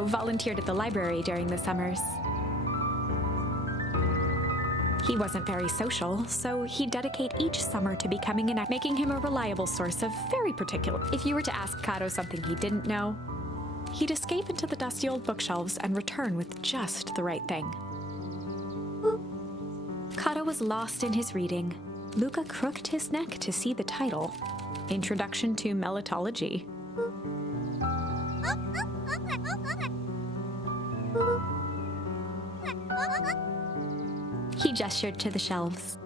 also volunteered at the library during the summers. He wasn't very social, so he'd dedicate each summer to becoming making him a reliable source of very particular. If you were to ask Kato something he didn't know, he'd escape into the dusty old bookshelves and return with just the right thing. Kato was lost in his reading. Luca crooked his neck to see the title, Introduction to Melitology. He gestured to the shelves.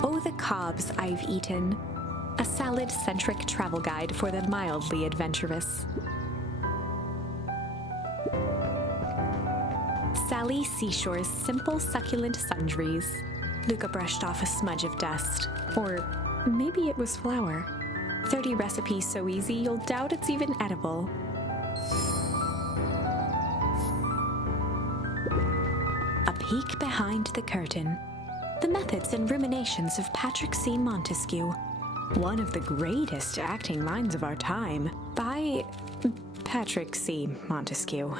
Oh, the cobs I've eaten. A salad-centric travel guide for the mildly adventurous. Sally Seashore's simple, succulent sundries. Luca brushed off a smudge of dust. Or maybe it was flour. 30 recipes so easy you'll doubt it's even edible. A peek behind the curtain. The methods and ruminations of Patrick C. Montesquieu. One of the greatest acting minds of our time, by Patrick C. Montesquieu.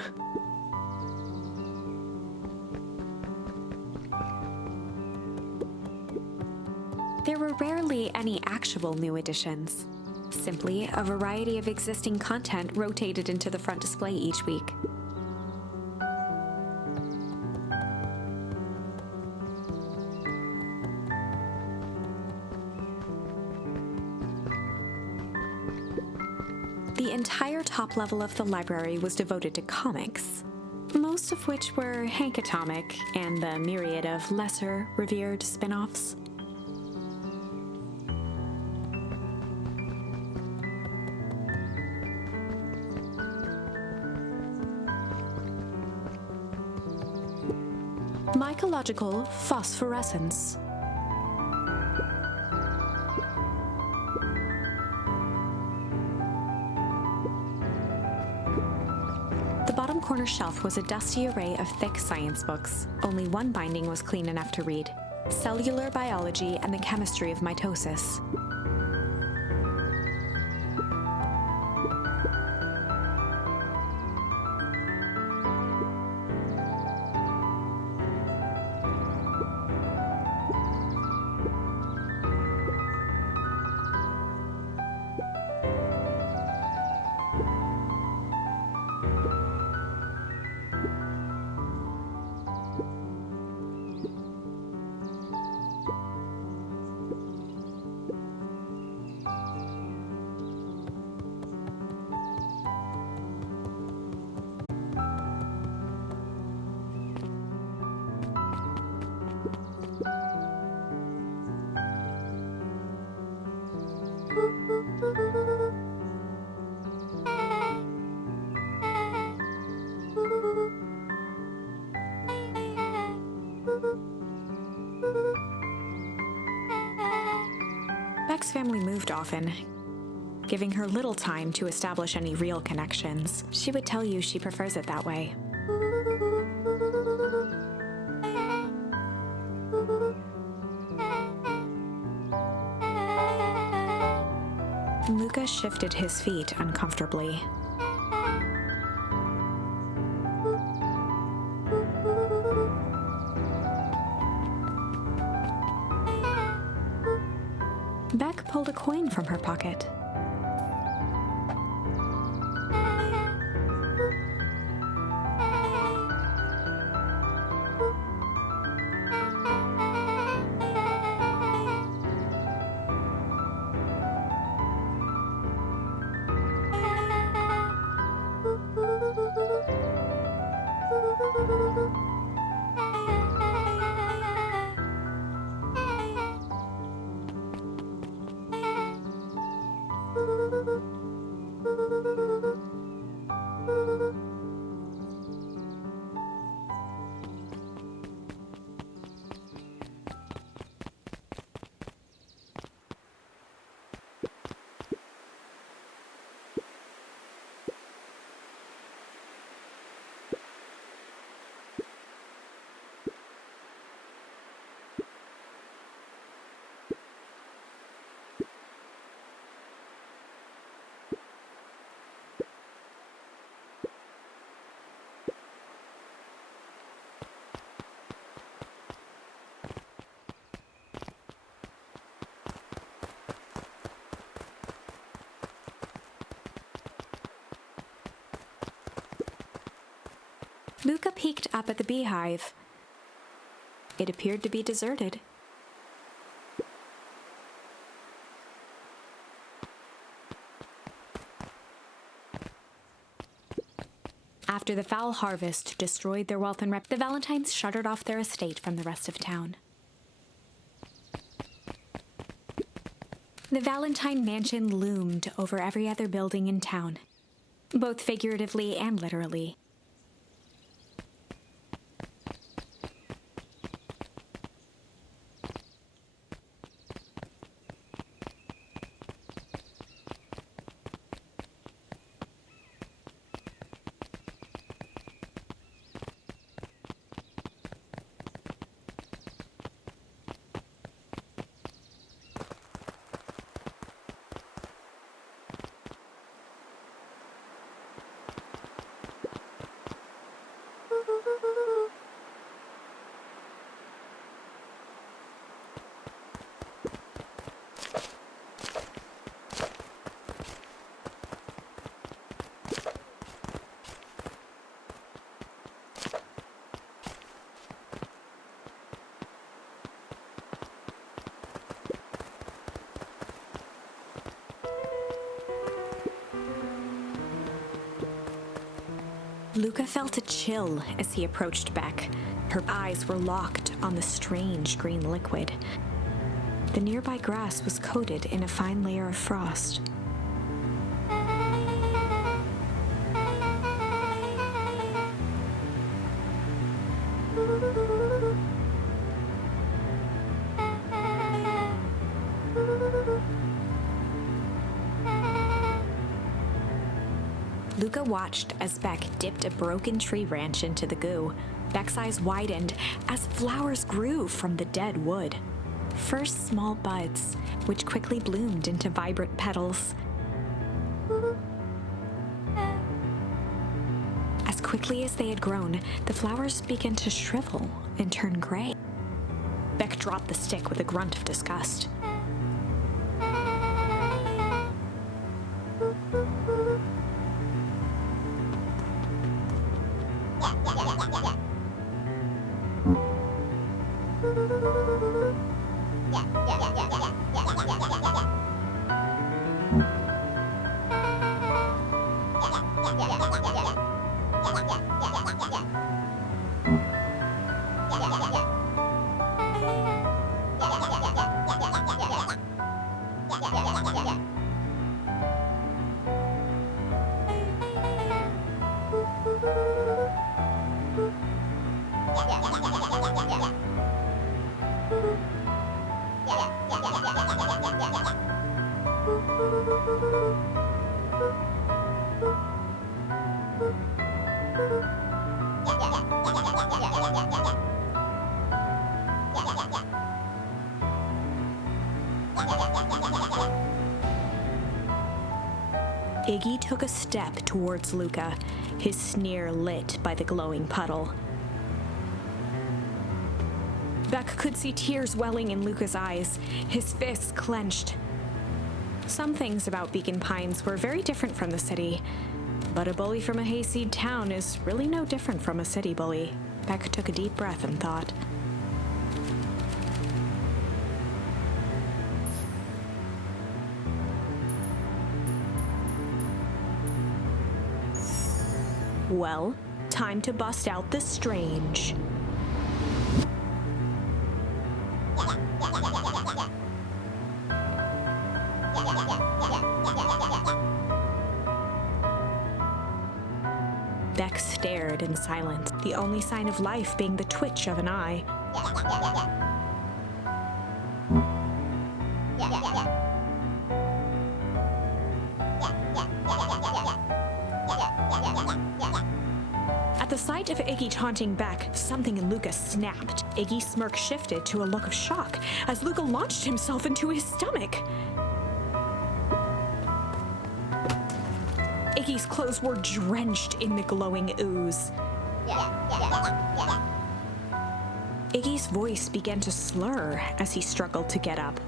There were rarely any actual new additions. Simply a variety of existing content rotated into the front display each week. The entire top level of the library was devoted to comics, most of which were Hank Atomic and the myriad of lesser, revered spin-offs. Mycological phosphorescence. The bottom corner shelf was a dusty array of thick science books. Only one binding was clean enough to read: Cellular Biology and the Chemistry of Mitosis. Beck's family moved often, giving her little time to establish any real connections. She would tell you she prefers it that way. Luca shifted his feet uncomfortably. Beck pulled a coin from her pocket. Luca peeked up at the beehive. It appeared to be deserted. After the foul harvest destroyed their wealth and the Valentines shuttered off their estate from the rest of town. The Valentine mansion loomed over every other building in town, both figuratively and literally. Luca felt a chill as he approached Beck. Her eyes were locked on the strange green liquid. The nearby grass was coated in a fine layer of frost. Luca watched as Beck dipped a broken tree branch into the goo. Beck's eyes widened as flowers grew from the dead wood. First small buds, which quickly bloomed into vibrant petals. As quickly as they had grown, the flowers began to shrivel and turn gray. Beck dropped the stick with a grunt of disgust. Iggy took a step towards Luca, his sneer lit by the glowing puddle. Beck could see tears welling in Luca's eyes, his fists clenched. Some things about Beacon Pines were very different from the city, but a bully from a hayseed town is really no different from a city bully. Beck took a deep breath and thought. Well, time to bust out the strange. Beck stared in silence, the only sign of life being the twitch of an eye. At the sight of Iggy taunting Beck, something in Luca snapped. Iggy's smirk shifted to a look of shock as Luca launched himself into his stomach. Iggy's clothes were drenched in the glowing ooze. Iggy's voice began to slur as he struggled to get up.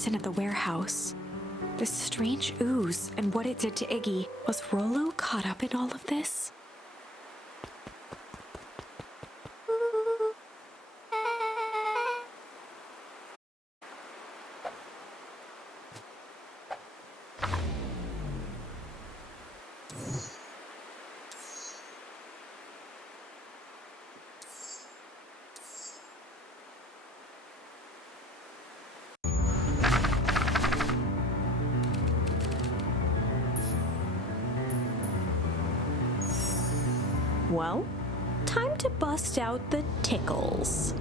person at the warehouse. This strange ooze and what it did to Iggy. Was Rollo caught up in all of this? Well, time to bust out the tickles.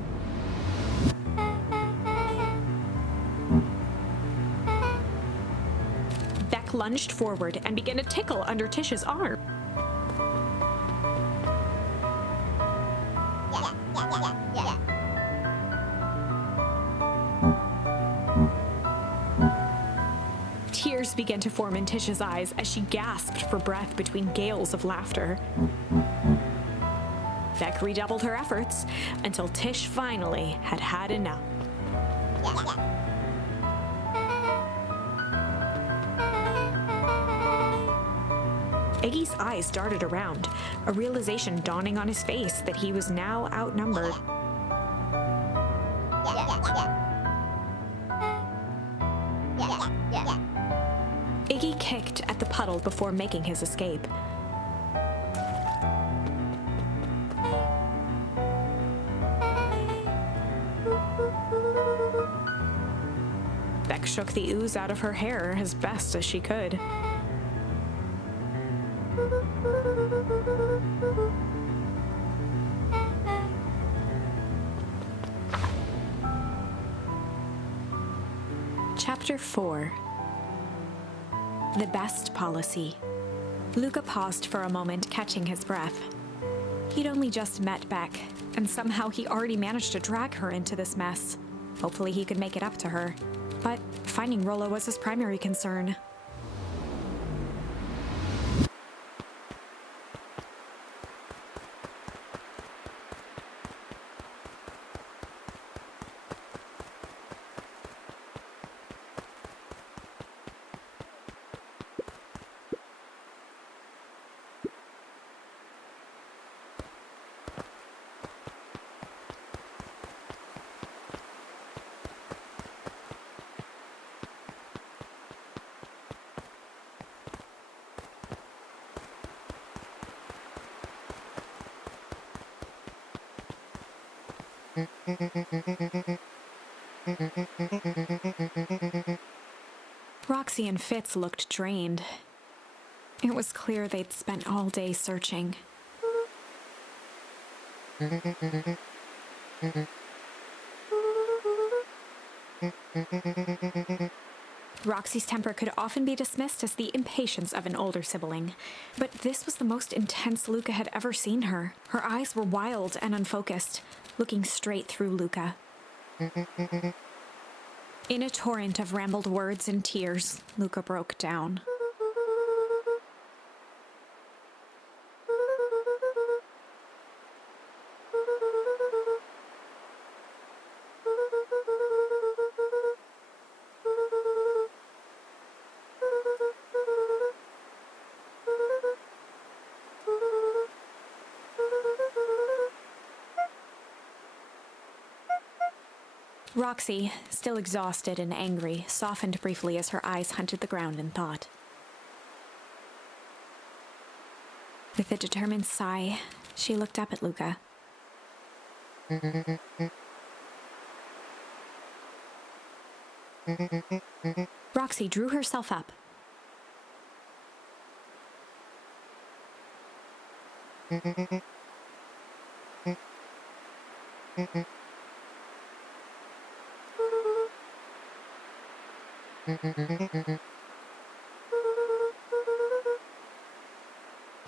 Beck lunged forward and began to tickle under Tish's arm. Tears began to form in Tish's eyes as she gasped for breath between gales of laughter. Beck redoubled her efforts until Tish finally had had enough. Iggy's eyes darted around, a realization dawning on his face that he was now outnumbered. Iggy kicked at the puddle before making his escape. Beck shook the ooze out of her hair as best as she could. Chapter 4. The Best Policy. Luca paused for a moment, catching his breath. He'd only just met Beck, and somehow he already managed to drag her into this mess. Hopefully he could make it up to her. But finding Rollo was his primary concern. Roxy and Fitz looked drained. It was clear they'd spent all day searching. Roxy's temper could often be dismissed as the impatience of an older sibling, but this was the most intense Luca had ever seen her. Her eyes were wild and unfocused, looking straight through Luca. In a torrent of rambled words and tears, Luca broke down. Roxy, still exhausted and angry, softened briefly as her eyes hunted the ground in thought. With a determined sigh, she looked up at Luca. Roxy drew herself up.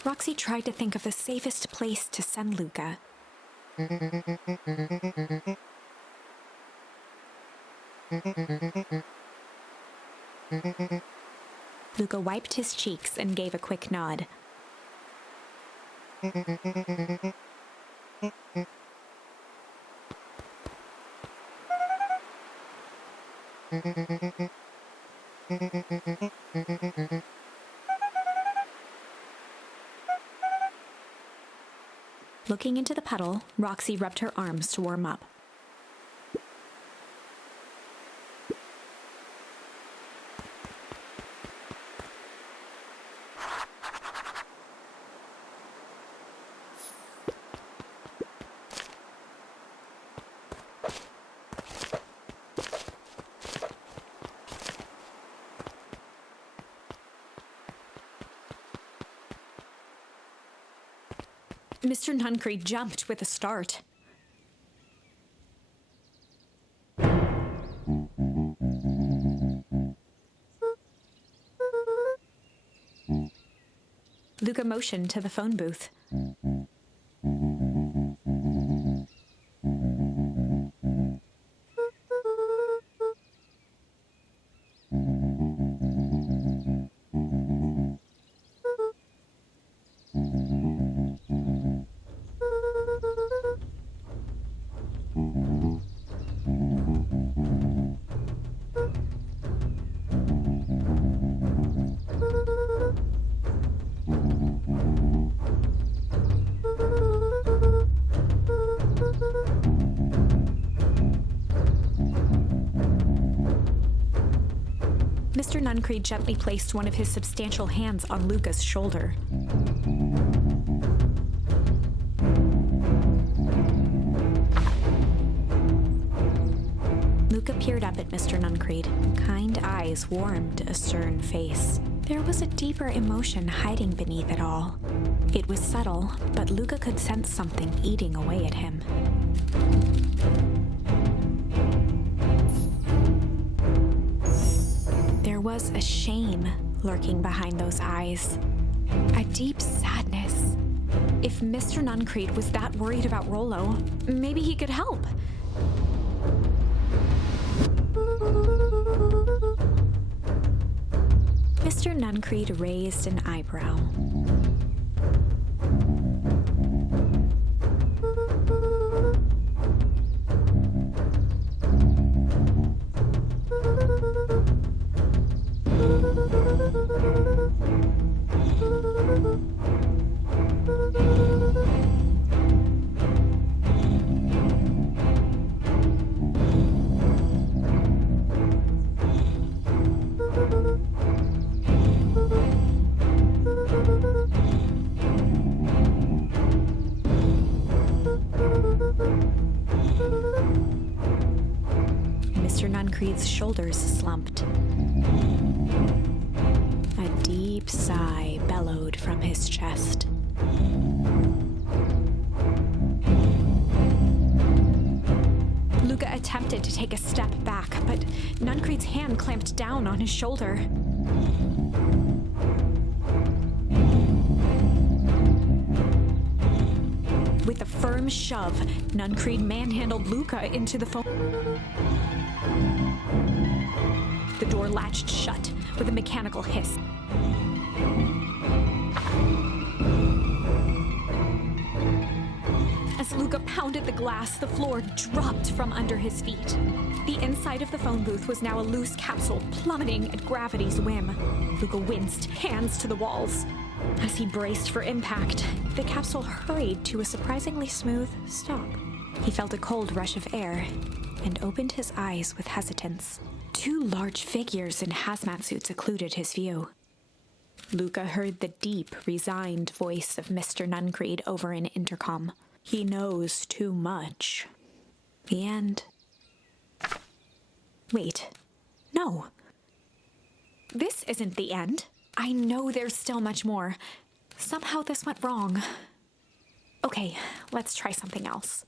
Roxy tried to think of the safest place to send Luca. Luca wiped his cheeks and gave a quick nod. Looking into the puddle, Roxy rubbed her arms to warm up. Mr. Nuncreed jumped with a start. Luca motioned to the phone booth. Mr. Nuncreed gently placed one of his substantial hands on Luca's shoulder. Luca peered up at Mr. Nuncreed. Kind eyes warmed a stern face. There was a deeper emotion hiding beneath it all. It was subtle, but Luca could sense something eating away at him. There was a shame lurking behind those eyes. A deep sadness. If Mr. Nuncreed was that worried about Rollo, maybe he could help. Mr. Nuncreed raised an eyebrow. Mr. Nuncreed's shoulders slumped. A deep sigh bellowed from his chest. Luca attempted to take a step back, but Nuncreed's hand clamped down on his shoulder. With a firm shove, Nuncreed manhandled Luca into the phone. The door latched shut with a mechanical hiss. As Luca pounded the glass, the floor dropped from under his feet. The inside of the phone booth was now a loose capsule plummeting at gravity's whim. Luca winced, hands to the walls. As he braced for impact, the capsule hurried to a surprisingly smooth stop. He felt a cold rush of air and opened his eyes with hesitance. Two large figures in hazmat suits occluded his view. Luca heard the deep, resigned voice of Mr. Nuncreed over an intercom. He knows too much. The end. Wait. No. This isn't the end. I know there's still much more. Somehow this went wrong. Okay, let's try something else.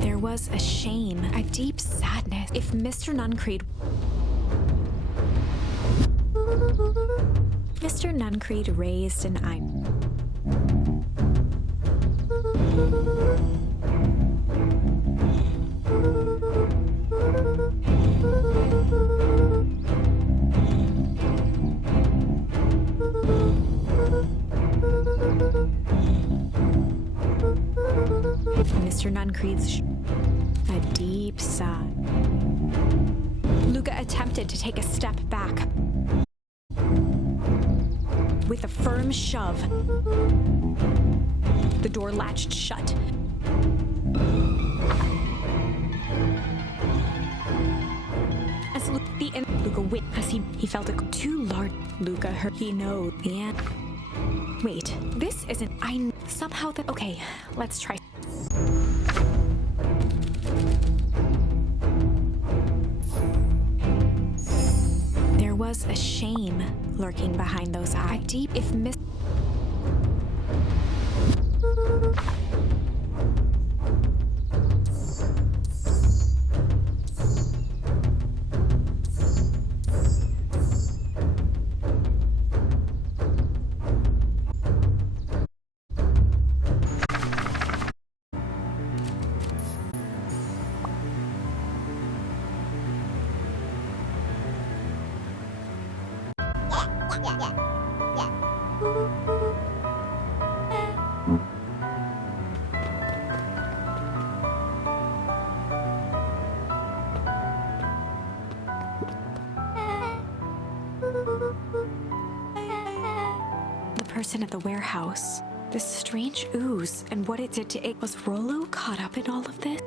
There was a shame, a deep sadness. If Mr. Nuncreed... Mr. Nuncreed raised an eyebrow. breathes a deep sigh. Luca attempted to take a step back. With a firm shove, the door latched shut. As Luca wit as he felt it too large. Luca heard he know the end. Wait, this isn't somehow the okay, let's try. There was a shame lurking behind those eyes. Deep if miss. The person at the warehouse. This strange ooze and what it did to it. Was Rollo caught up in all of this?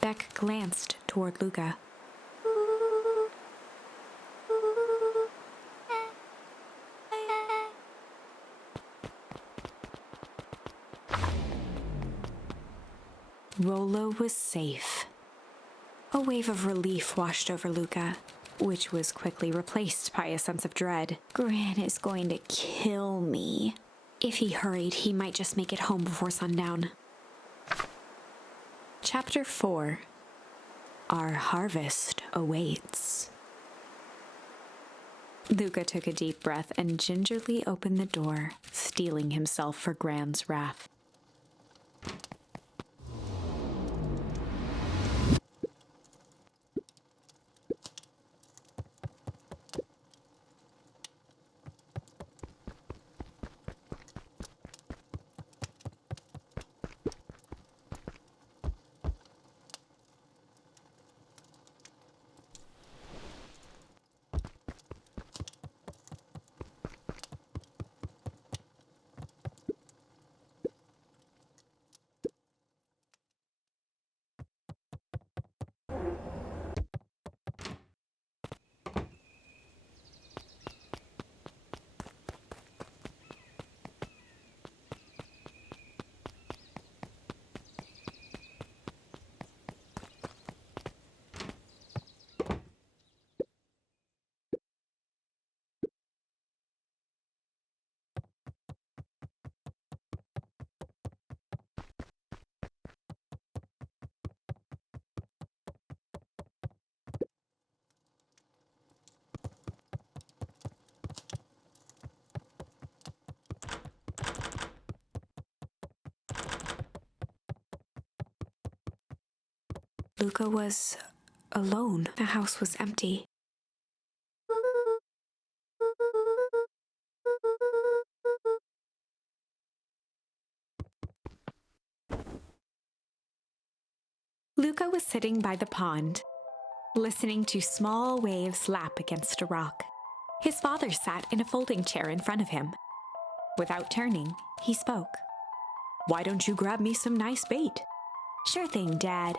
Beck glanced toward Luca. Rollo was safe. A wave of relief washed over Luca, which was quickly replaced by a sense of dread. Gran is going to kill me. If he hurried, he might just make it home before sundown. Chapter 4. Our harvest awaits. Luca took a deep breath and gingerly opened the door, steeling himself for Gran's wrath. Luca was alone. The house was empty. Luca was sitting by the pond, listening to small waves lap against a rock. His father sat in a folding chair in front of him. Without turning, he spoke. "Why don't you grab me some nice bait?" Sure thing, Dad.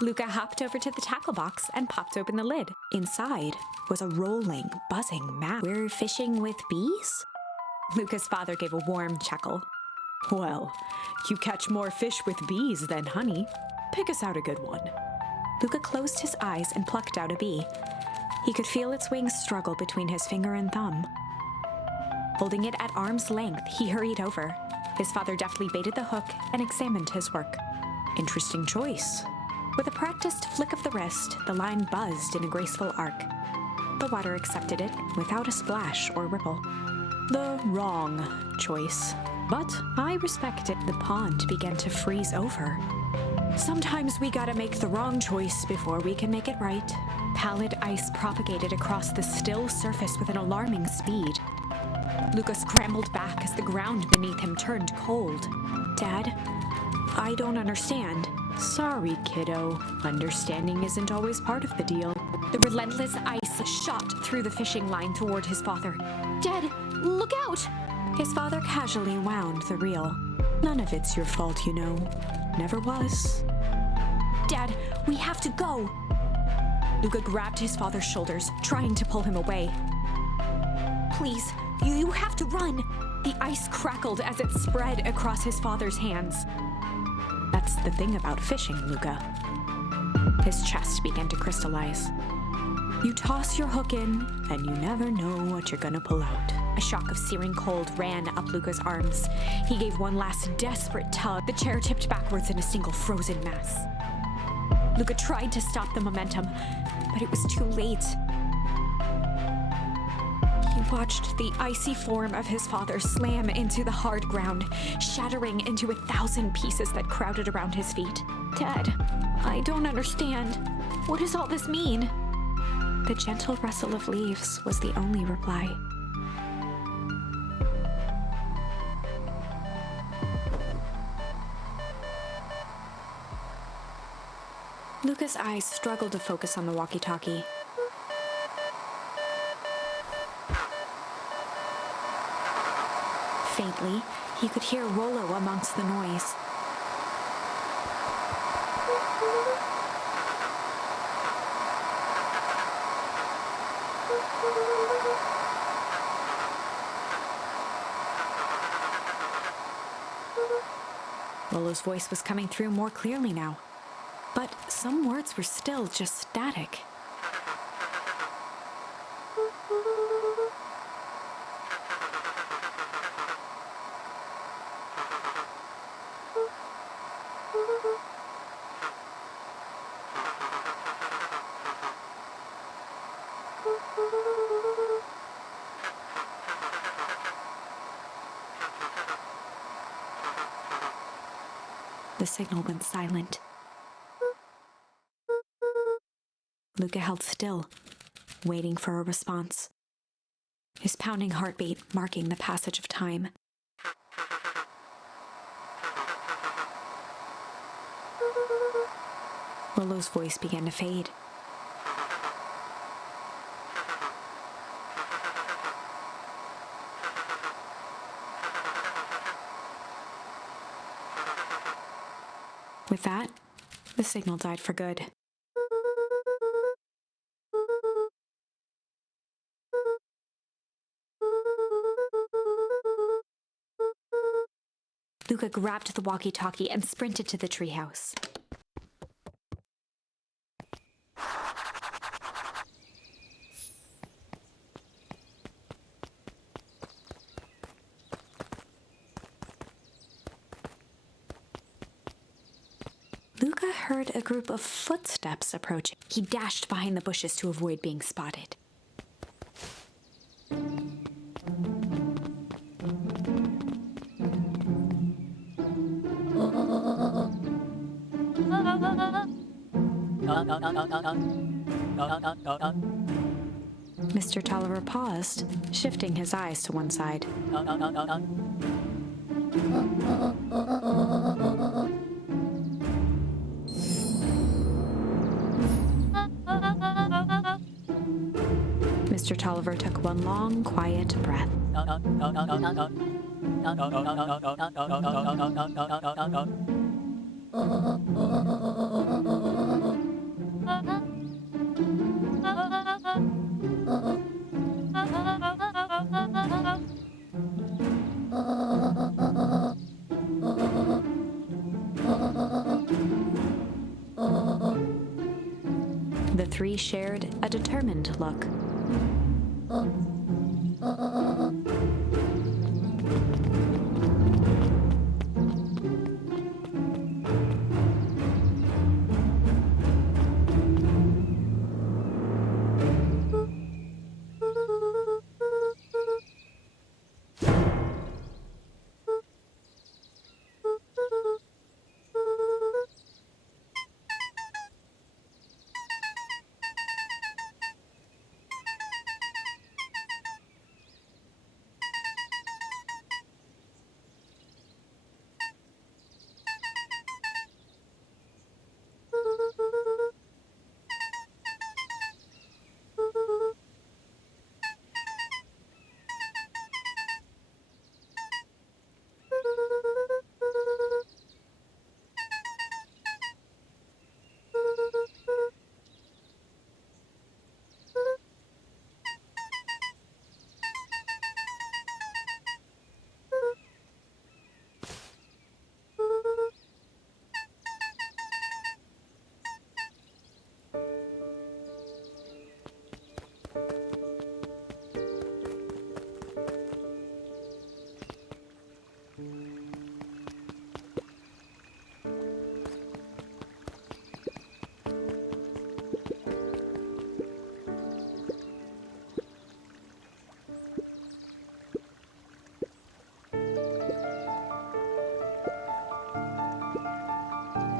Luca hopped over to the tackle box and popped open the lid. Inside was a rolling, buzzing mass. We're fishing with bees? Luca's father gave a warm chuckle. Well, you catch more fish with bees than honey. Pick us out a good one. Luca closed his eyes and plucked out a bee. He could feel its wings struggle between his finger and thumb. Holding it at arm's length, he hurried over. His father deftly baited the hook and examined his work. Interesting choice. With a practiced flick of the wrist, the line buzzed in a graceful arc. The water accepted it without a splash or ripple. The wrong choice. But I respect it. The pond began to freeze over. Sometimes we gotta make the wrong choice before we can make it right. Pallid ice propagated across the still surface with an alarming speed. Luca scrambled back as the ground beneath him turned cold. Dad, I don't understand. Sorry, kiddo. Understanding isn't always part of the deal. The relentless ice shot through the fishing line toward his father. Dad, look out! His father casually wound the reel. None of it's your fault, you know. Never was. Dad, we have to go! Luca grabbed his father's shoulders, trying to pull him away. Please, you have to run! The ice crackled as it spread across his father's hands. That's the thing about fishing, Luca. His chest began to crystallize. You toss your hook in, and you never know what you're gonna pull out. A shock of searing cold ran up Luca's arms. He gave one last desperate tug. The chair tipped backwards in a single frozen mass. Luca tried to stop the momentum, but it was too late. He watched the icy form of his father slam into the hard ground, shattering into 1,000 pieces that crowded around his feet. Dad, I don't understand. What does all this mean? The gentle rustle of leaves was the only reply. Luca's eyes struggled to focus on the walkie-talkie. Faintly, he could hear Rollo amongst the noise. Rollo's voice was coming through more clearly now, but some words were still just static. The signal went silent. Luca held still, waiting for a response, his pounding heartbeat marking the passage of time. Rollo's voice began to fade. With that, the signal died for good. Luca grabbed the walkie-talkie and sprinted to the treehouse. Luca heard a group of footsteps approaching. He dashed behind the bushes to avoid being spotted. Mr. Tolliver paused, shifting his eyes to one side. Mr. Tolliver took one long, quiet breath. The three shared a determined look.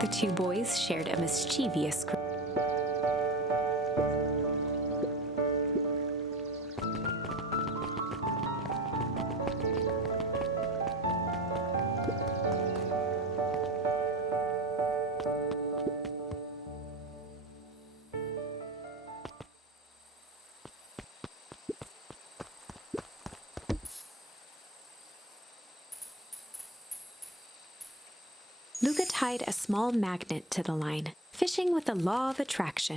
The two boys shared a mischievous grin. Luca tied a small magnet to the line, fishing with the law of attraction.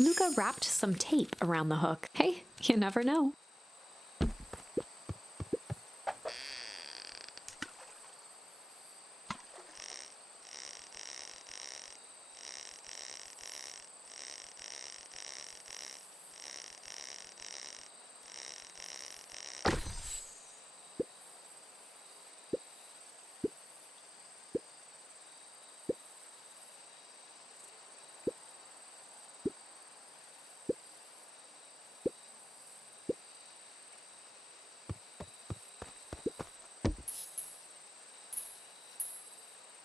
Luca wrapped some tape around the hook. Hey, you never know.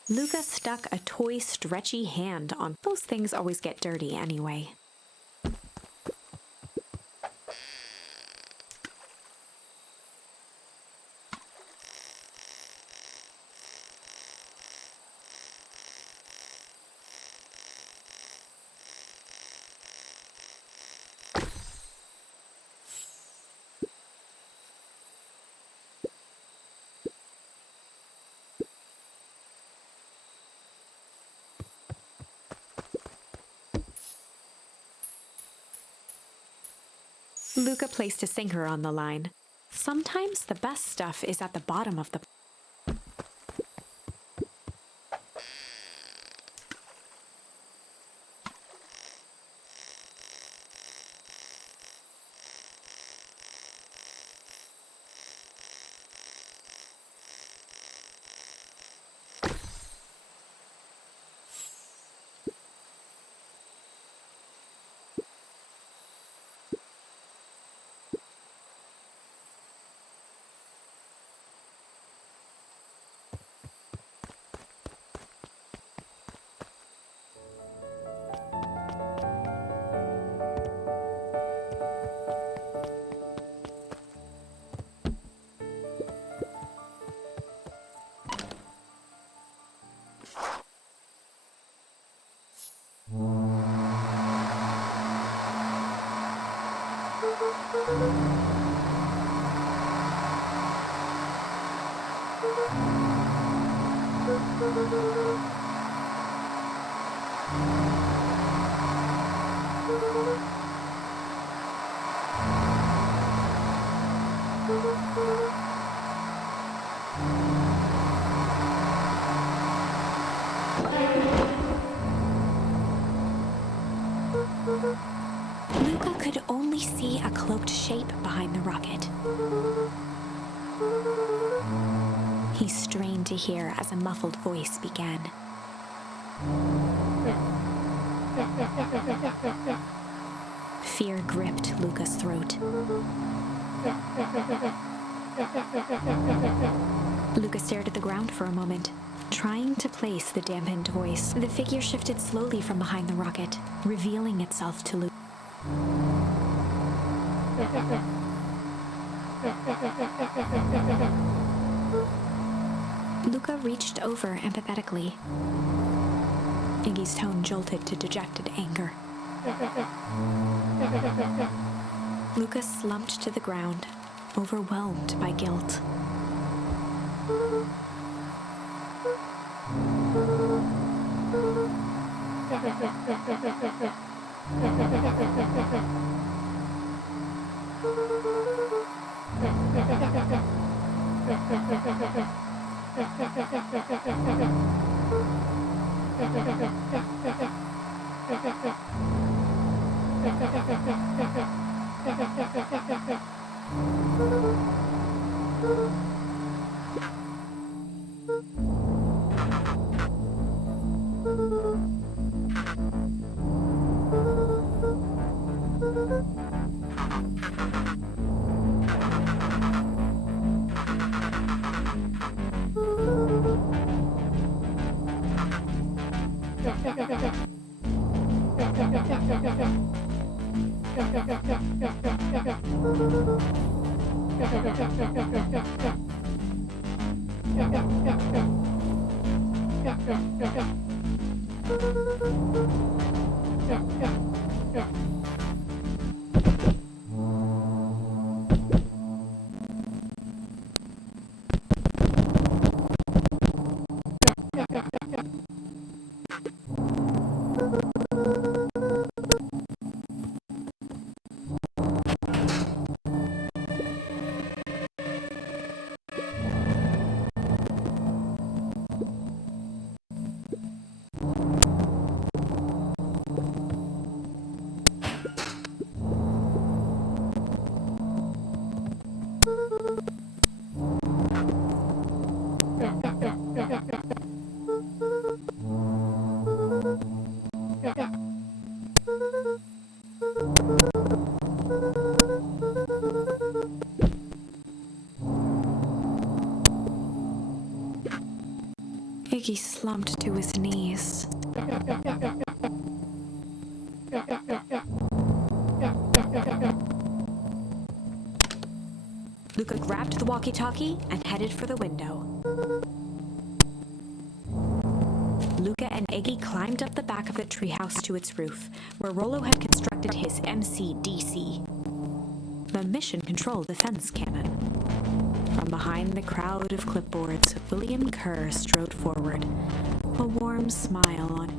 Luca stuck a toy stretchy hand on. Those things always get dirty anyway. Luca placed a sinker on the line. Sometimes the best stuff is at the bottom of the... Luca could only see a cloaked shape behind the rocket. He strained to hear as a muffled voice began. Fear gripped Luca's throat. Luca stared at the ground for a moment, trying to place the dampened voice. The figure shifted slowly from behind the rocket, revealing itself to Luca. Luca reached over empathetically. Iggy's tone jolted to dejected anger. Luca slumped to the ground, overwhelmed by guilt. Iggy slumped to his knees. Luca grabbed the walkie-talkie and headed for the window. Luca and Iggy climbed up the back of the treehouse to its roof, where Rollo had constructed his MCDC, the Mission Control Defense Cannon. From behind the crowd of clipboards, William Kerr strode forward, a warm smile on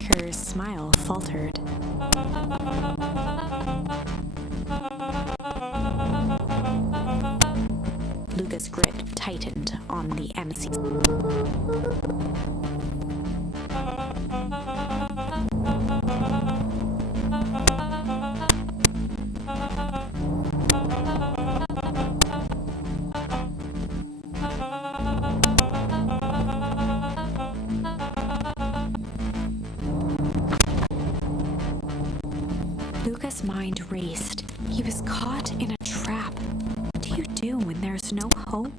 Kerr's smile faltered. Luca's grip tightened on the MC. mind raced. He was caught in a trap. What do you do when there's no hope?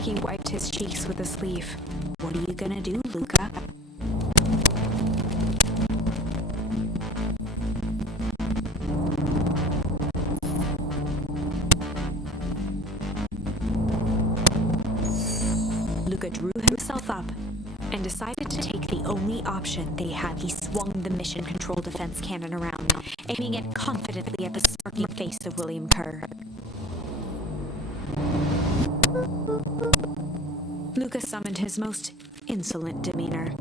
He wiped his cheeks with a sleeve. What are you gonna do, Luca? Luca drew himself up and decided to take the only option they had. He swung the mission control defense cannon around, aiming it confidently at the smirking face of William Kerr. Luca summoned his most insolent demeanor.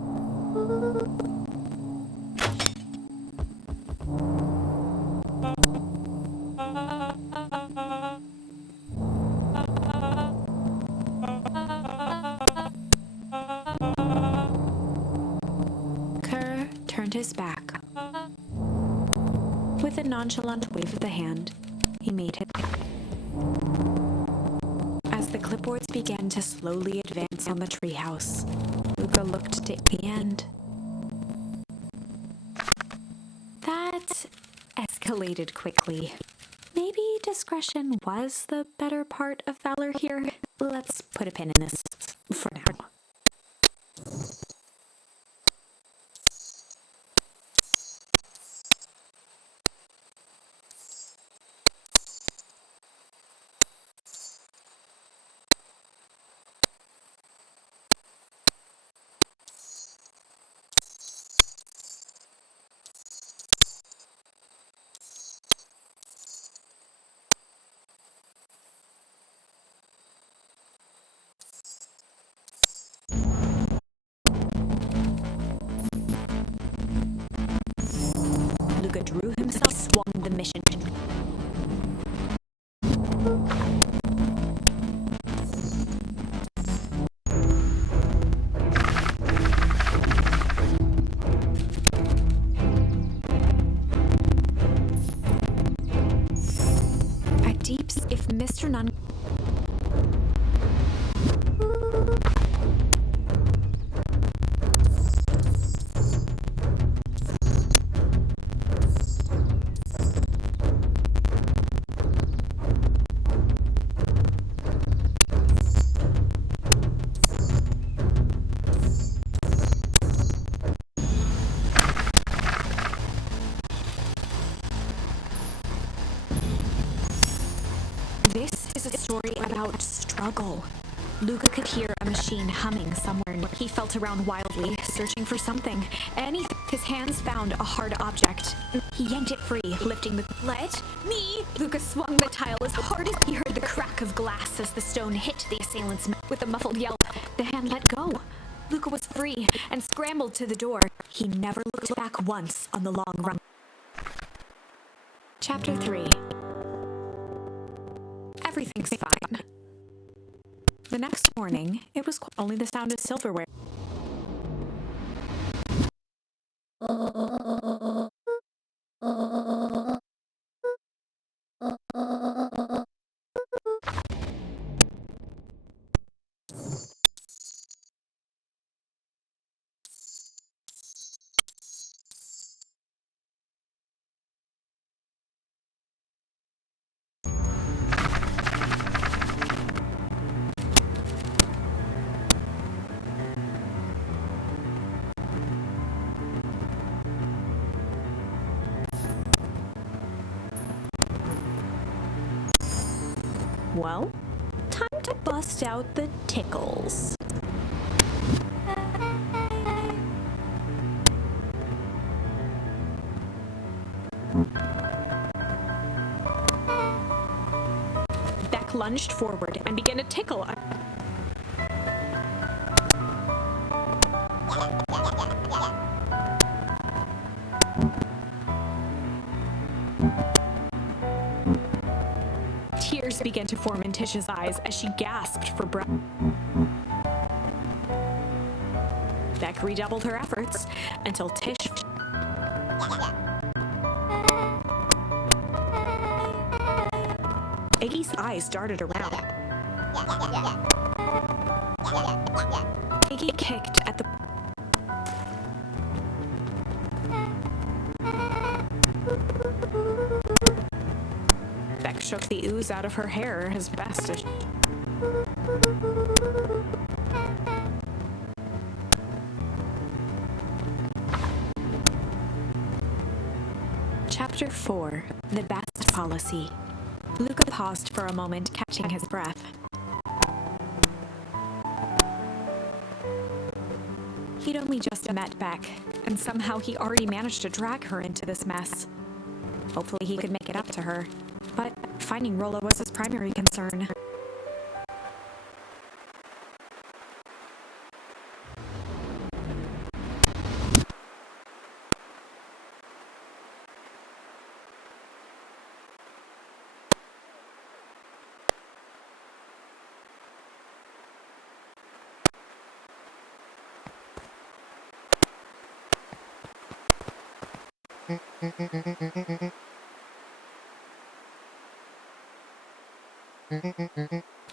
Kerr turned his back. With a nonchalant wave of the hand, he made it. As the clipboards began to slowly advance on the treehouse, Luca looked to the end. That escalated quickly. Maybe discretion was the better part of valor here. Let's put a pin in this for now. Luca drew himself, swung the mission. At Deeps, if Mr. Nunn... This is a story about struggle. Luca could hear a machine humming somewhere. He felt around wildly, searching for something. His hands found a hard object. He yanked it free, lifting the... Let me! Luca swung the tile as hard as he heard the crack of glass as the stone hit the assailant's mouth. With a muffled yelp, the hand let go. Luca was free and scrambled to the door. He never looked back once on the long run. Chapter 3. Everything's fine. The next morning, it was only the sound of silverware. Well, time to bust out the tickles. Beck lunged forward and began to tickle. Tears began to form in Tish's eyes as she gasped for breath. Beck redoubled her efforts until Tish... Iggy's eyes darted around. Iggy kicked at the... Beck shook the ooze out of her hair as best as... Chapter 4. The Best Policy. Luca paused for a moment, catching his breath. He'd only just met Beck, and somehow he already managed to drag her into this mess. Hopefully he could make it up to her, but finding Rolla was his primary concern.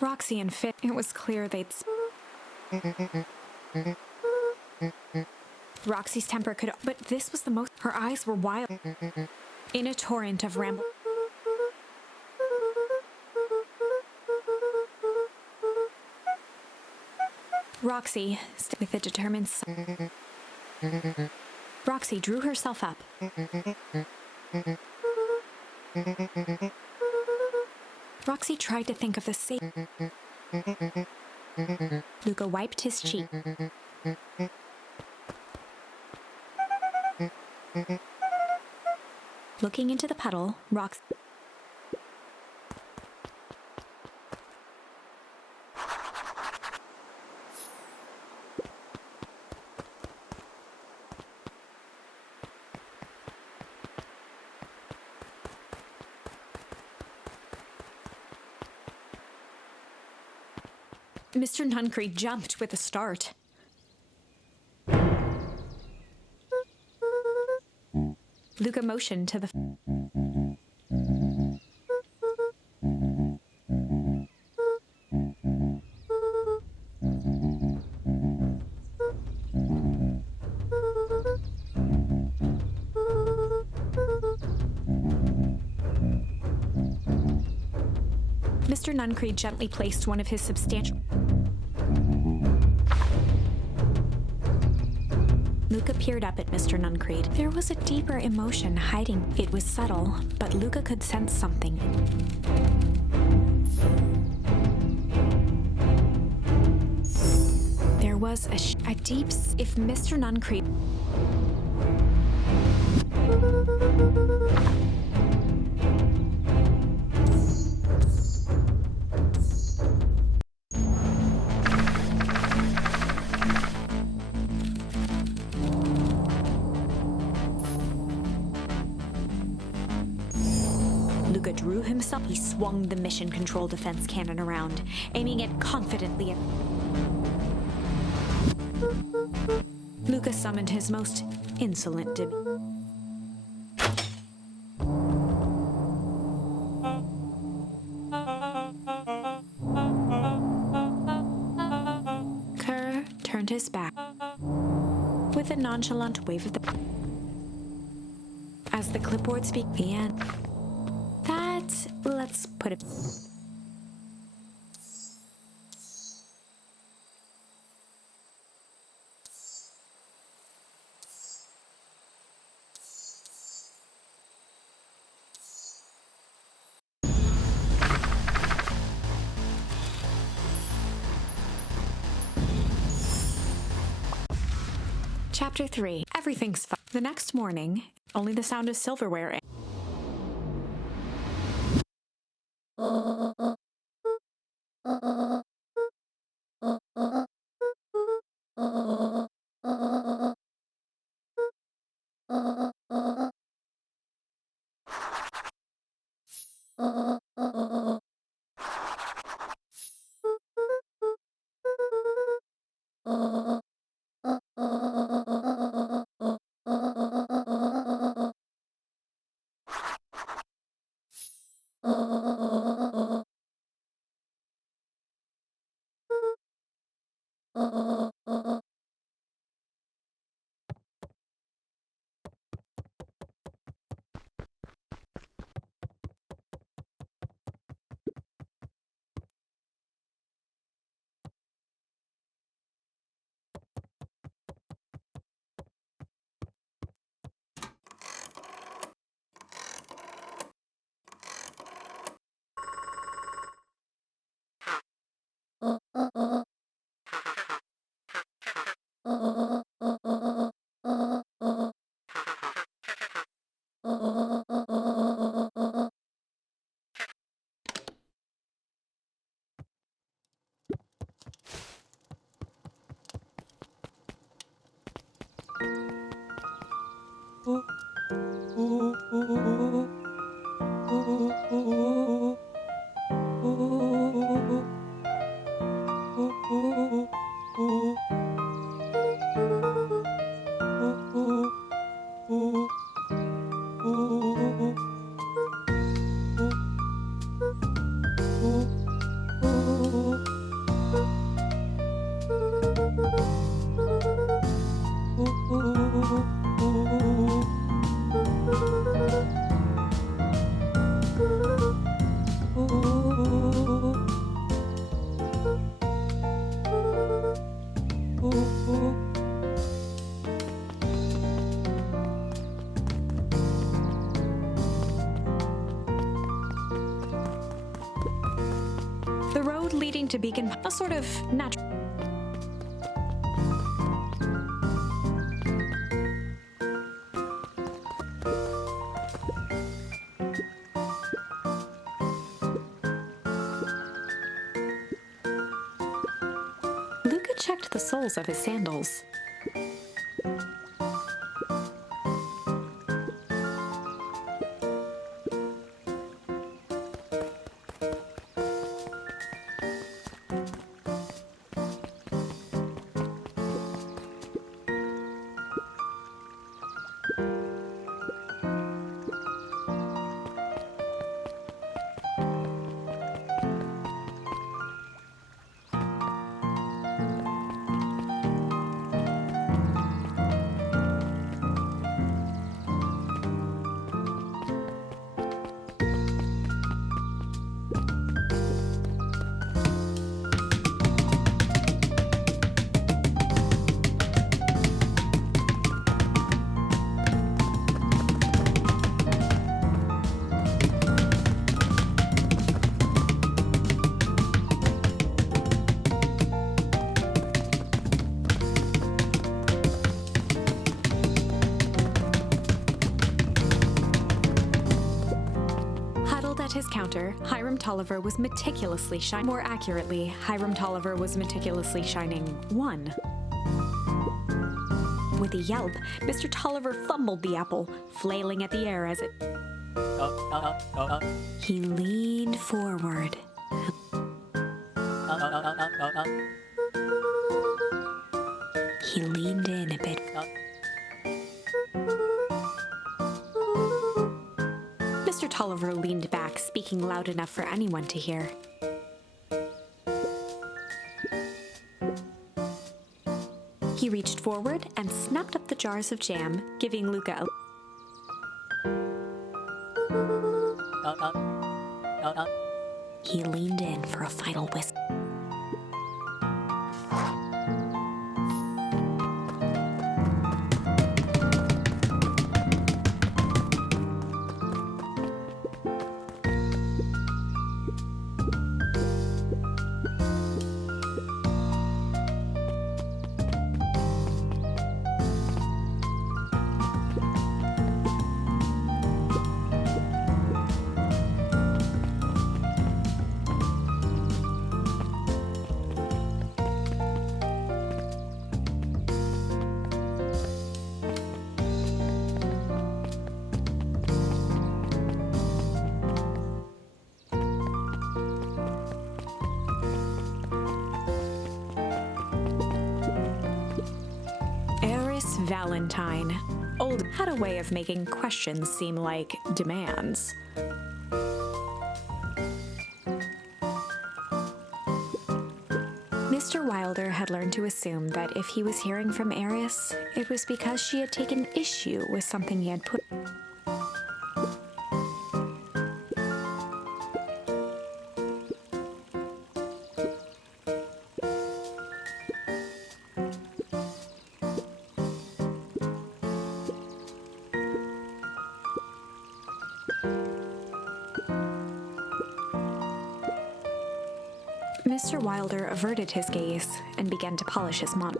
Roxy and Finn, it was clear they'd... Roxy's temper could... But this was the most... Her eyes were wild. In a torrent of ramble... Roxy, with a determined... Roxy drew herself up. Roxy tried to think of the same. Luca wiped his cheek. Looking into the puddle, Roxy... Mr. Nuncreed jumped with a start. Luca motioned to the... Mr. Nuncreed gently placed one of his substantial... Luca peered up at Mr. Nuncreed. There was a deeper emotion hiding. It was subtle, but Luca could sense something. There was a deep... If Mr. Nuncreed... Luca drew himself. He swung the mission control defense cannon around, aiming it confidently at... Luca summoned his most insolent Kerr turned his back with a nonchalant wave of the... As the clipboard began, let's put it... Chapter 3. Everything's fine. The next morning, only the sound of silverware. The road leading to Beacon, a sort of natural. Luca checked the soles of his sandals. His counter, Hiram Tolliver was meticulously shining. More accurately, Hiram Tolliver was meticulously shining 1. With a yelp, Mr. Tolliver fumbled the apple, flailing at the air as it... He leaned forward. He leaned in a bit. Mr. Tolliver leaned back, speaking loud enough for anyone to hear. He reached forward and snapped up the jars of jam, giving Luca a... He leaned in for a final whisper. Valentine. Old had a way of making questions seem like demands. Mr. Wilder had learned to assume that if he was hearing from Eris, it was because she had taken issue with something he had put. Mr. Wilder averted his gaze and began to polish his mon.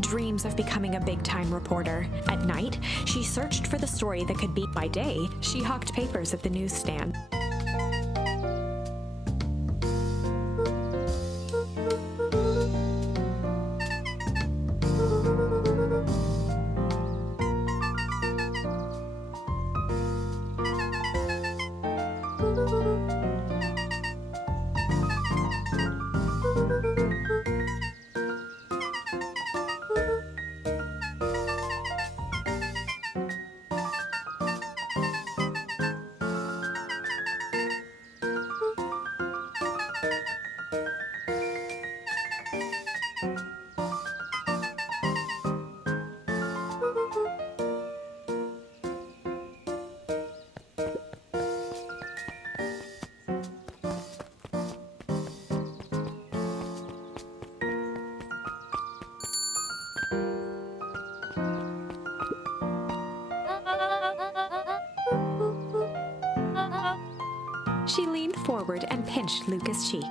Dreams of becoming a big-time reporter. At night, she searched for the story that could beat. By day, she hawked papers at the newsstand. She leaned forward and pinched Luca's cheek.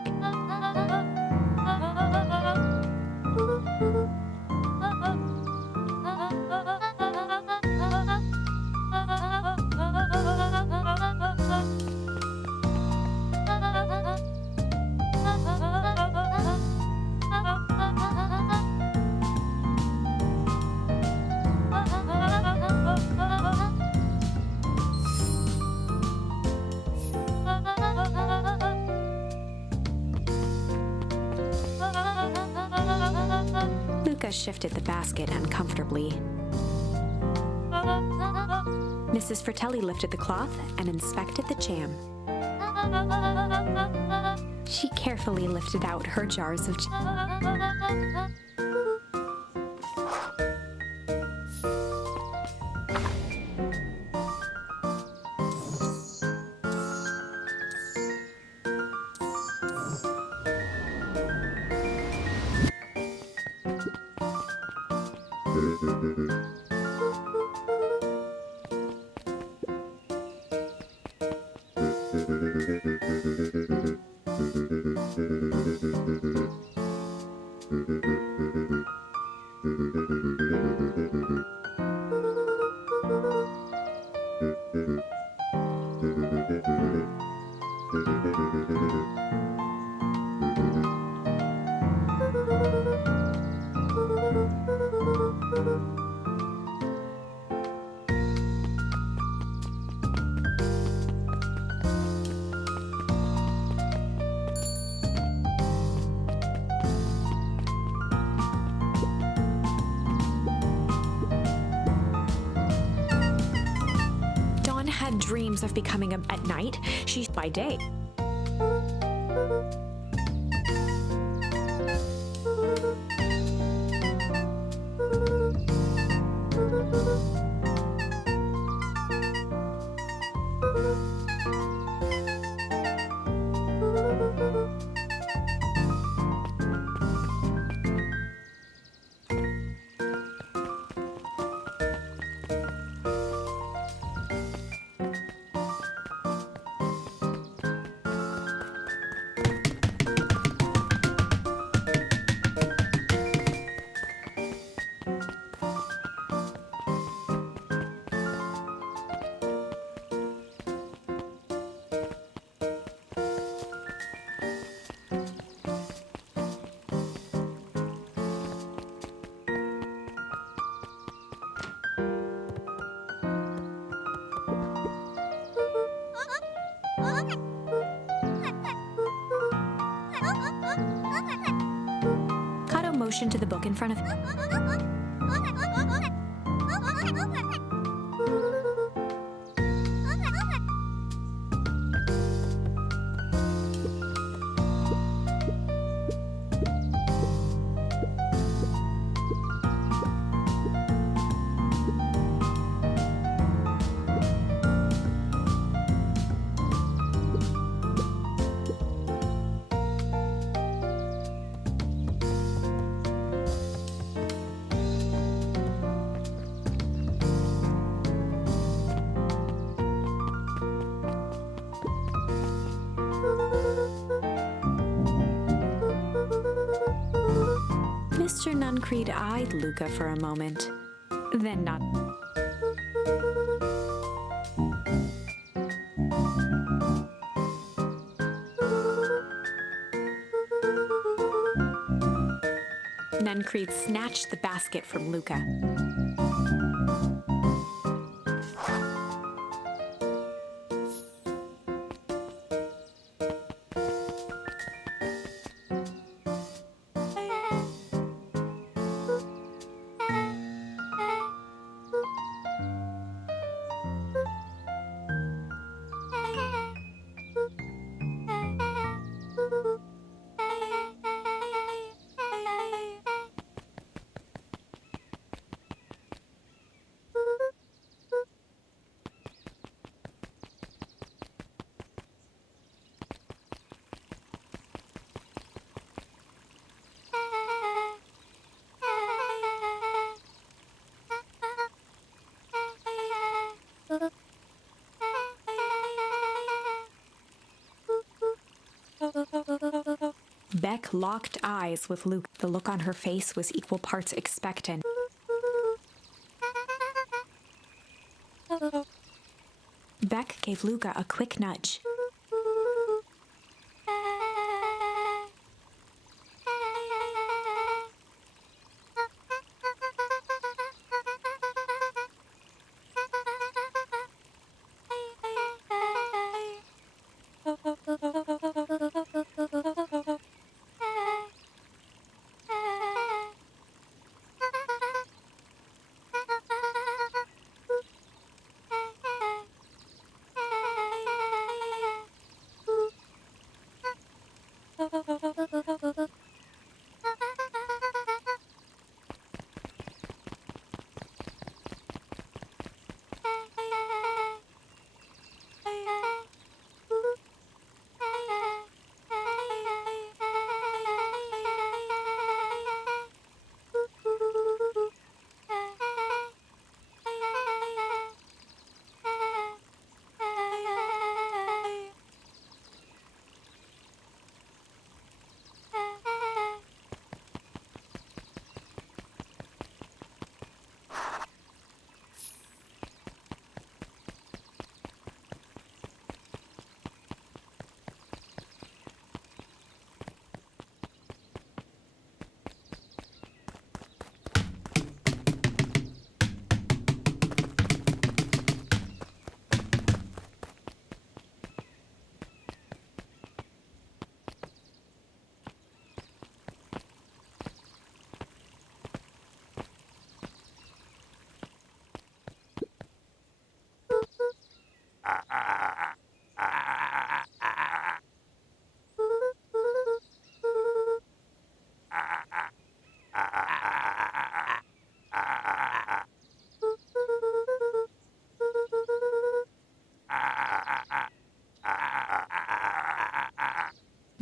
Luca shifted the basket uncomfortably. Mrs. Fratelli lifted the cloth and inspected the jam. She carefully lifted out her jars of jam. Dreams of becoming at night, she's by day. motioned to the book in front of him. Mr. Nuncreed eyed Luca for a moment, then not. Nuncreed snatched the basket from Luca. Beck locked eyes with Luke. The look on her face was equal parts expectant. Beck gave Luca a quick nudge.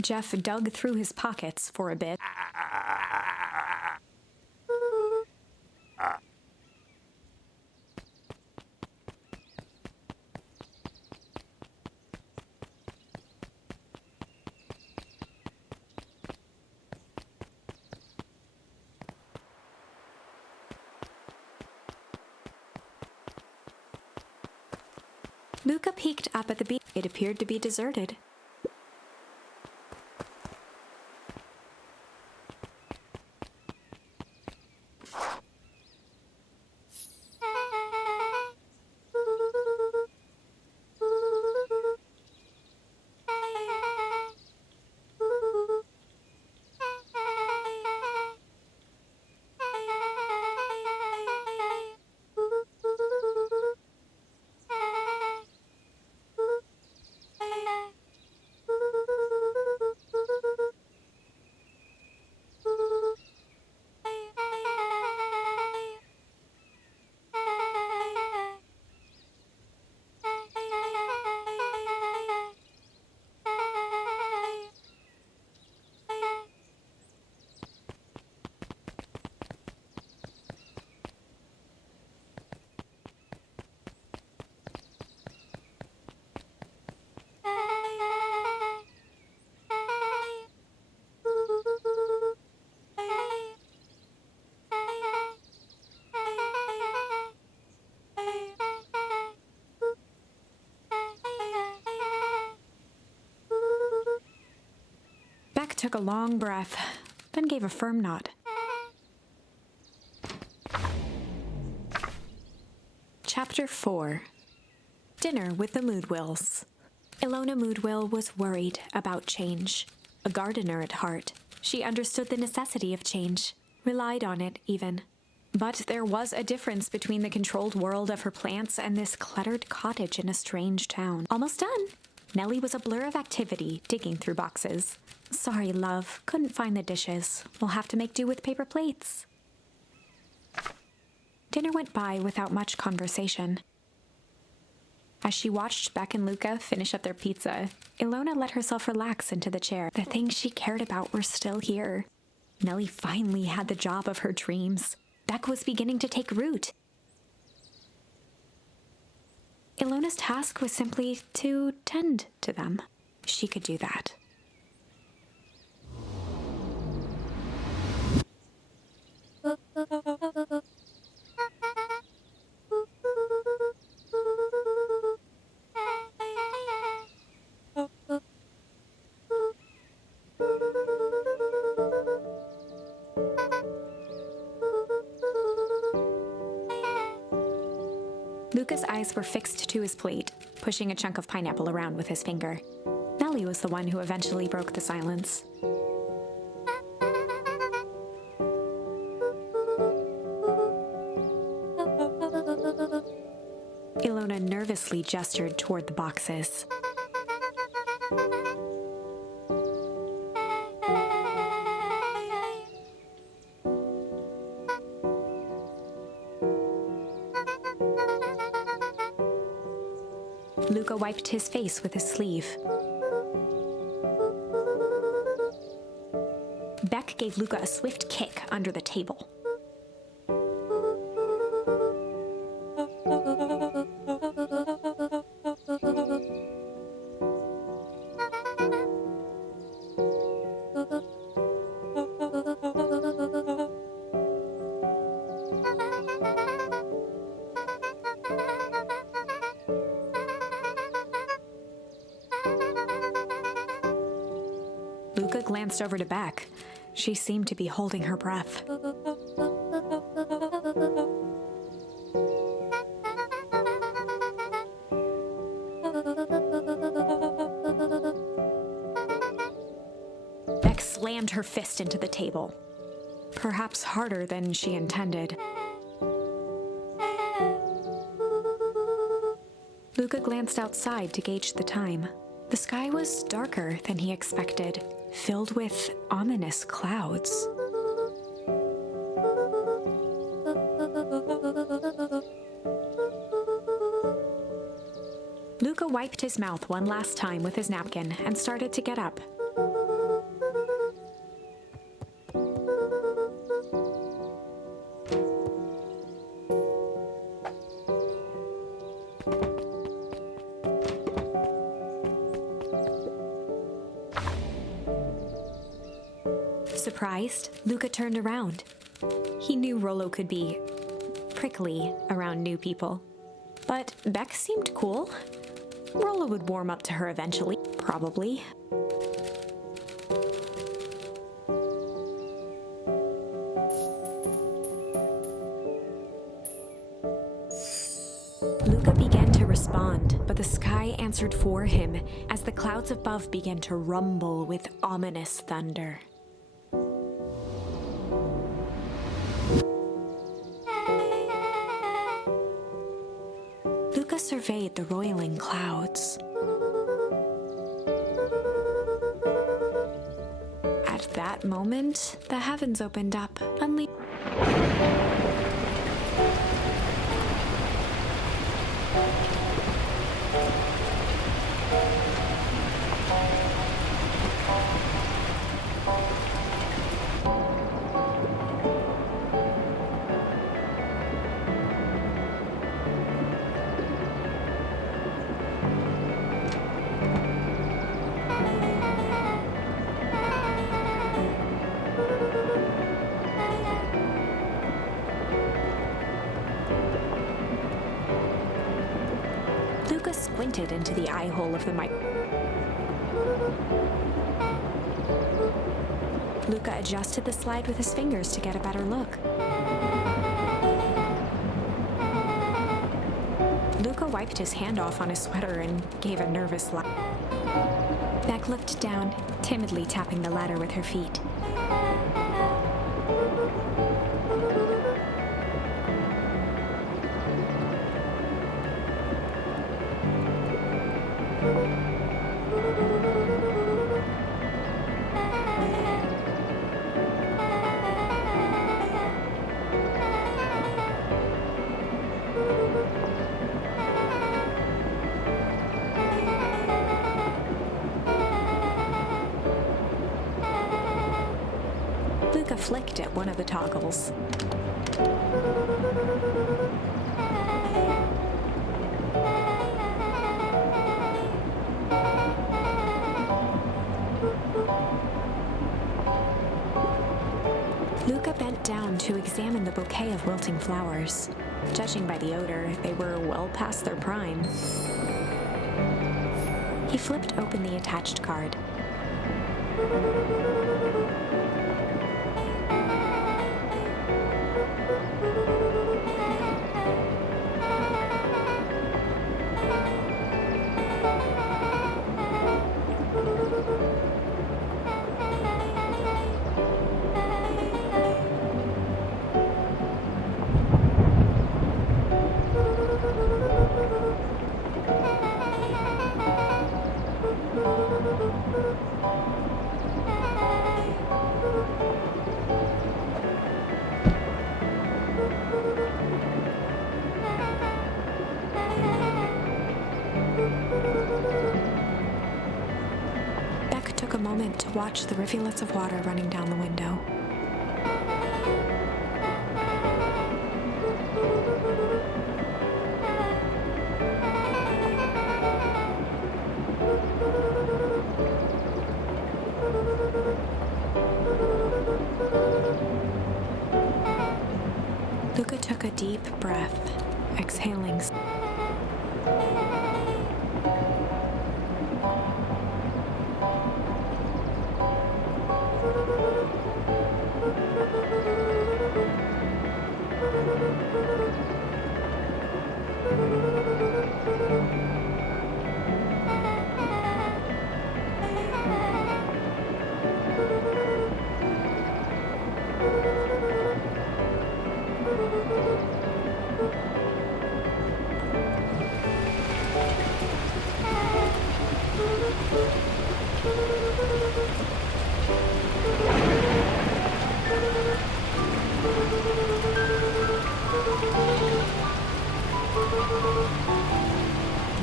Jeff dug through his pockets for a bit. Luca peeked up at the beach. It appeared to be deserted. took a long breath, then gave a firm nod. Chapter 4. Dinner with the Moodwills. Ilona Moodwill was worried about change. A gardener at heart, she understood the necessity of change, relied on it even. But there was a difference between the controlled world of her plants and this cluttered cottage in a strange town. Almost done. Nellie was a blur of activity, digging through boxes. Sorry, love, couldn't find the dishes. We'll have to make do with paper plates. Dinner went by without much conversation. As she watched Beck and Luca finish up their pizza, Ilona let herself relax into the chair. The things she cared about were still here. Nellie finally had the job of her dreams. Beck was beginning to take root. Ilona's task was simply to tend to them. She could do that. Luca's eyes were fixed to his plate, pushing a chunk of pineapple around with his finger. Nellie was the one who eventually broke the silence. Ilona nervously gestured toward the boxes. Luca wiped his face with his sleeve. Beck gave Luca a swift kick under the table. Luca glanced over to Beck. She seemed to be holding her breath. Beck slammed her fist into the table, perhaps harder than she intended. Luca glanced outside to gauge the time. The sky was darker than he expected, filled with ominous clouds. Luca wiped his mouth one last time with his napkin and started to get up. Surprised, Luca turned around. He knew Rollo could be prickly around new people. But Beck seemed cool. Rollo would warm up to her eventually, probably. Luca began to respond, but the sky answered for him as the clouds above began to rumble with ominous thunder. Luca surveyed the roiling clouds. At that moment, the heavens opened up, unleashing Luca squinted into the eye hole of the mic. Luca adjusted the slide with his fingers to get a better look. Luca wiped his hand off on his sweater and gave a nervous laugh. Beck looked down, timidly tapping the ladder with her feet. Luca flicked at one of the toggles. Luca bent down to examine the bouquet of wilting flowers. Judging by the odor, they were well past their prime. He flipped open the attached card. Beck took a moment to watch the rivulets of water running down the window. Luca took a deep breath, exhaling.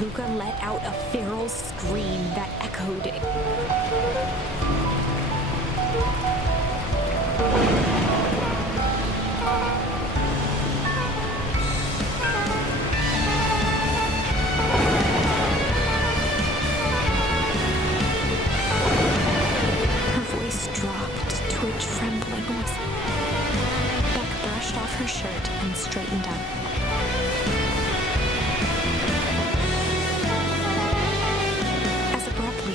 Luca let out a feral scream that echoed. Her voice dropped to a trembling whisper. Beck brushed off her shirt and straightened up.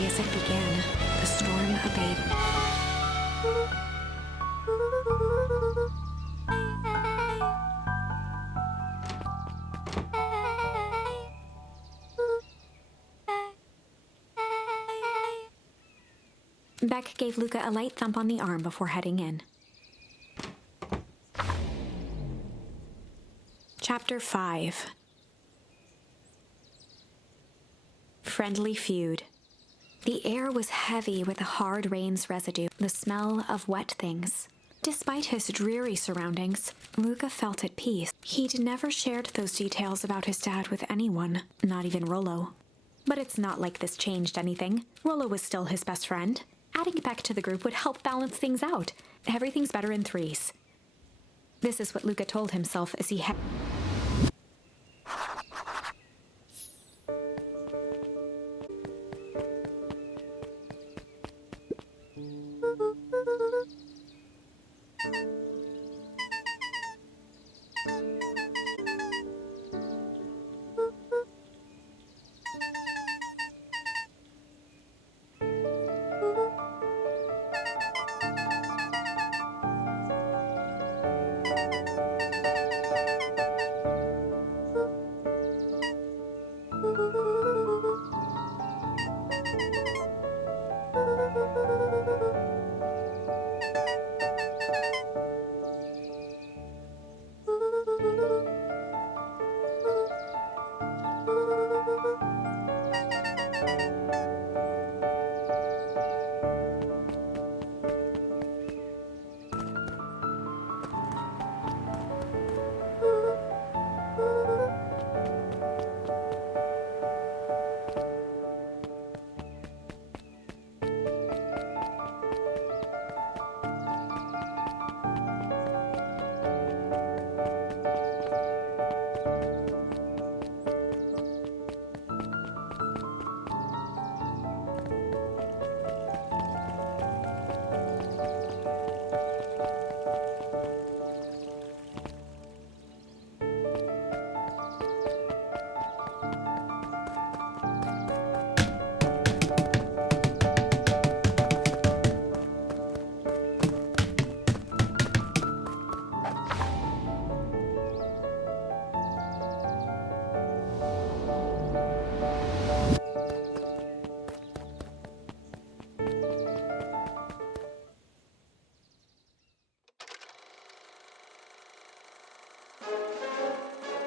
As it began, the storm abated. Beck gave Luca a light thump on the arm before heading in. Chapter 5. Friendly Feud. The air was heavy with the hard rain's residue, the smell of wet things. Despite his dreary surroundings, Luca felt at peace. He'd never shared those details about his dad with anyone, not even Rollo. But it's not like this changed anything. Rollo was still his best friend. Adding Beck to the group would help balance things out. Everything's better in threes. This is what Luca told himself as he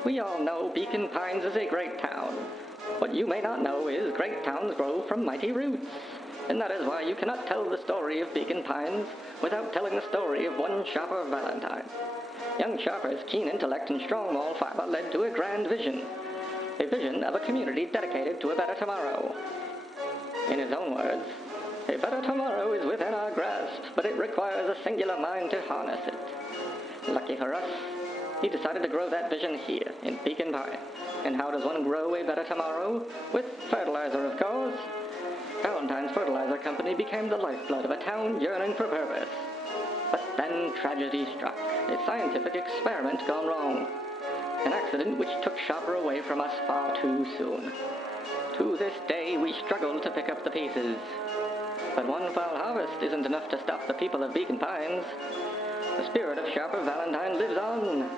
We all know Beacon Pines is a great town. What you may not know is great towns grow from mighty roots. And that is why you cannot tell the story of Beacon Pines without telling the story of one Sharper Valentine. Young Sharper's keen intellect and strong moral fiber led to a grand vision. A vision of a community dedicated to a better tomorrow. In his own words, a better tomorrow is within our grasp, but it requires a singular mind to harness it. Lucky for us, he decided to grow that vision here, in Beacon Pine. And how does one grow a better tomorrow? With fertilizer, of course. Valentine's Fertilizer Company became the lifeblood of a town yearning for purpose. But then tragedy struck, a scientific experiment gone wrong. An accident which took Sharper away from us far too soon. To this day, we struggle to pick up the pieces. But one foul harvest isn't enough to stop the people of Beacon Pines. The spirit of Sharper Valentine lives on.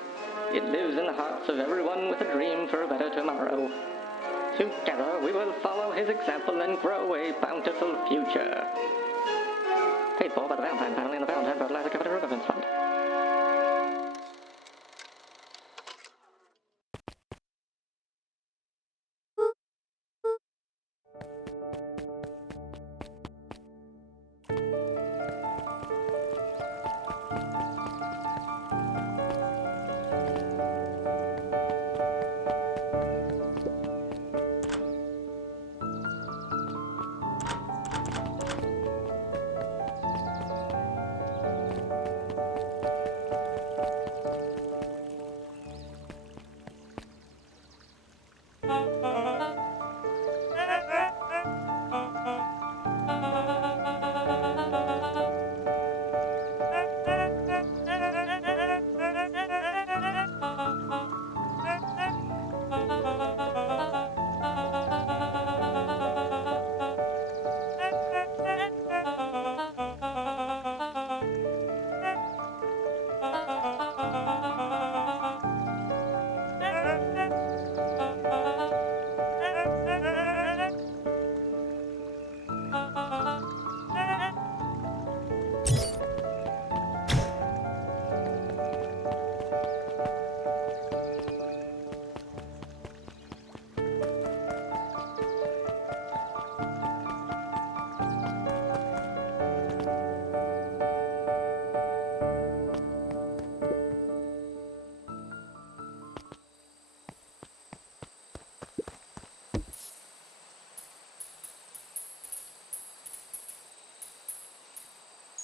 It lives in the hearts of everyone with a dream for a better tomorrow. Together, we will follow his example and grow a bountiful future. Paid for by the Valentine family and the Valentine Fertilizer Company Remembrance Fund.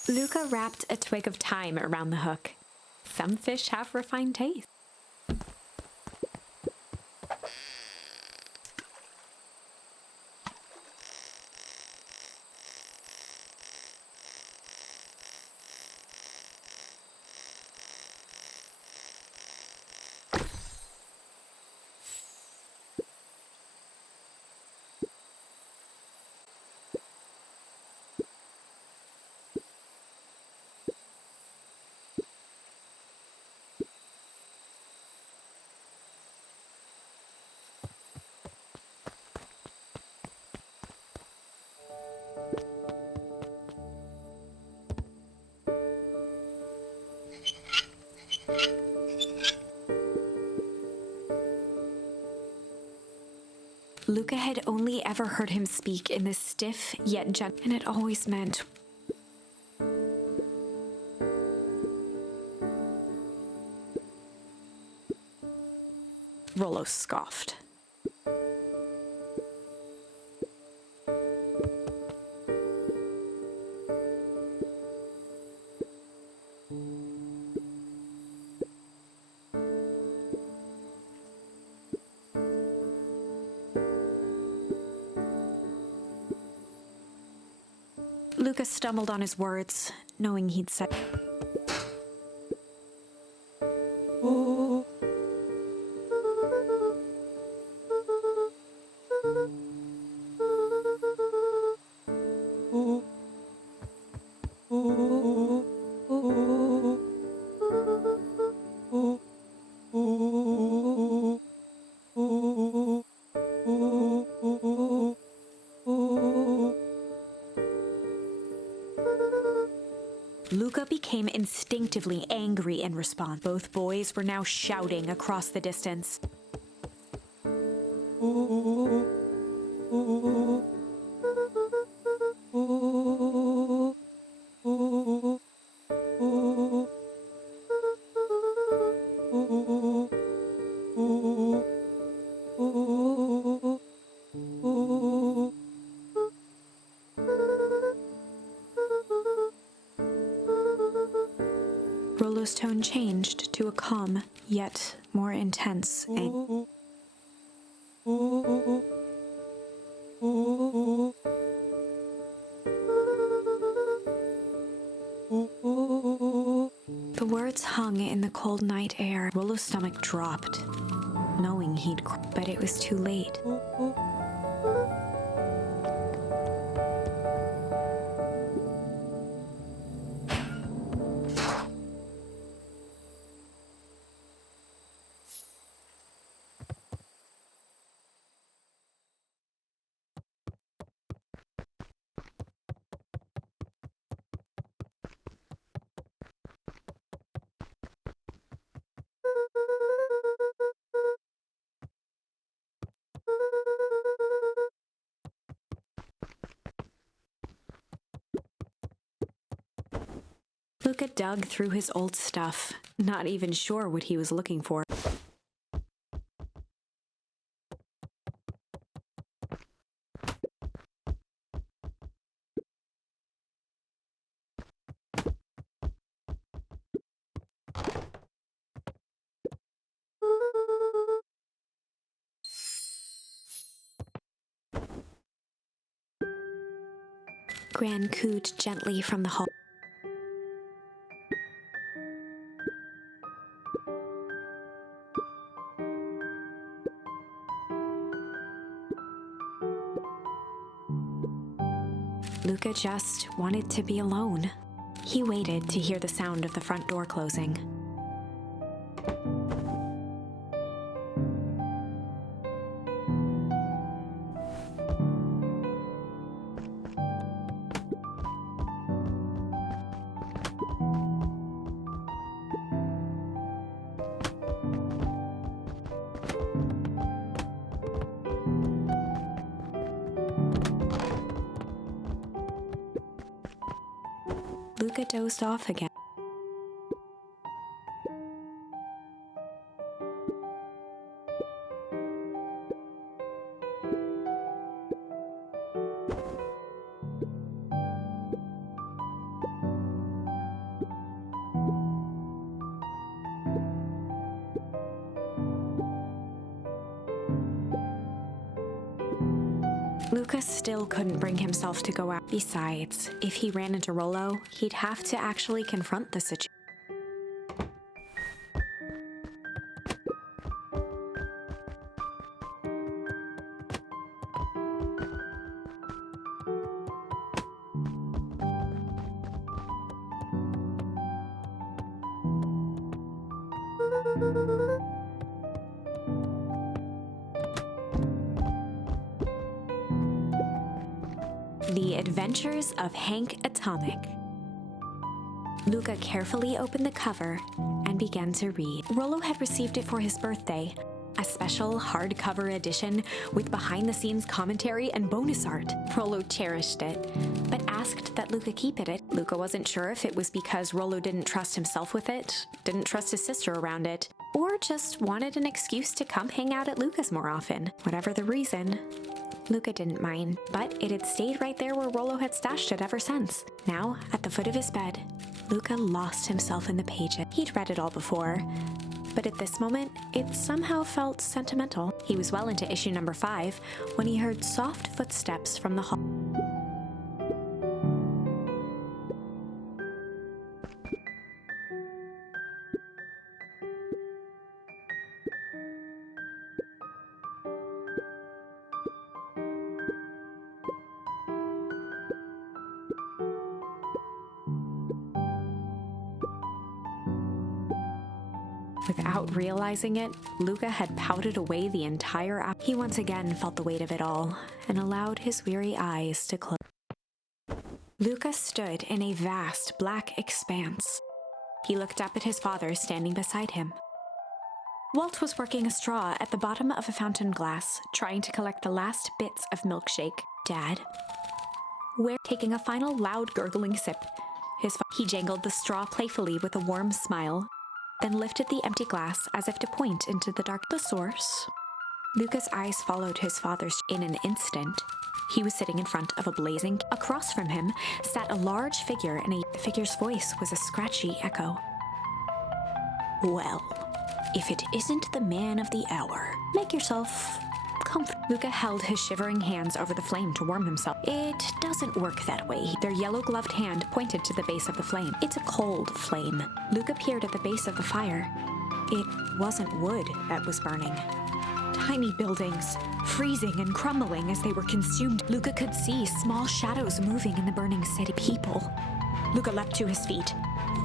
Luca wrapped a twig of thyme around the hook. Some fish have refined taste. Luca had only ever heard him speak in this stiff yet gentle, and it always meant Rollo scoffed. Luca stumbled on his words, knowing he'd said. Luca became instinctively angry in response. Both boys were now shouting across the distance. Rollo's tone changed to a calm, yet more intense anger. The words hung in the cold night air. Rollo's stomach dropped, knowing but it was too late. Luca dug through his old stuff, not even sure what he was looking for. Gran cooed gently from the hall. Luca just wanted to be alone. He waited to hear the sound of the front door closing. Luca dozed off again. Luca still couldn't bring himself to go out. Besides, if he ran into Rollo, he'd have to actually confront the situation. The Adventures of Hank Atomic. Luca carefully opened the cover and began to read. Rollo had received it for his birthday, a special hardcover edition with behind-the-scenes commentary and bonus art. Rollo cherished it, but asked that Luca keep it. Luca wasn't sure if it was because Rollo didn't trust himself with it, didn't trust his sister around it, or just wanted an excuse to come hang out at Luca's more often. Whatever the reason, Luca didn't mind, but it had stayed right there where Rollo had stashed it ever since. Now, at the foot of his bed, Luca lost himself in the pages. He'd read it all before, but at this moment, it somehow felt sentimental. He was well into issue number 5 when he heard soft footsteps from the hall. Without realizing it, Luca had pouted away the entire hour. He once again felt the weight of it all and allowed his weary eyes to close. Luca stood in a vast black expanse. He looked up at his father standing beside him. Walt was working a straw at the bottom of a fountain glass, trying to collect the last bits of milkshake. Dad? Where? Taking a final loud gurgling sip. He jangled the straw playfully with a warm smile, then lifted the empty glass as if to point into the dark. The source? Luca's eyes followed his father's. In an instant, he was sitting in front of a blazing. Across from him sat a large figure, and the figure's voice was a scratchy echo. Well, if it isn't the man of the hour, make yourself comfortable. Luca held his shivering hands over the flame to warm himself. It doesn't work that way. Their yellow-gloved hand pointed to the base of the flame. It's a cold flame. Luca peered at the base of the fire. It wasn't wood that was burning. Tiny buildings, freezing and crumbling as they were consumed. Luca could see small shadows moving in the burning city. People. Luca leapt to his feet.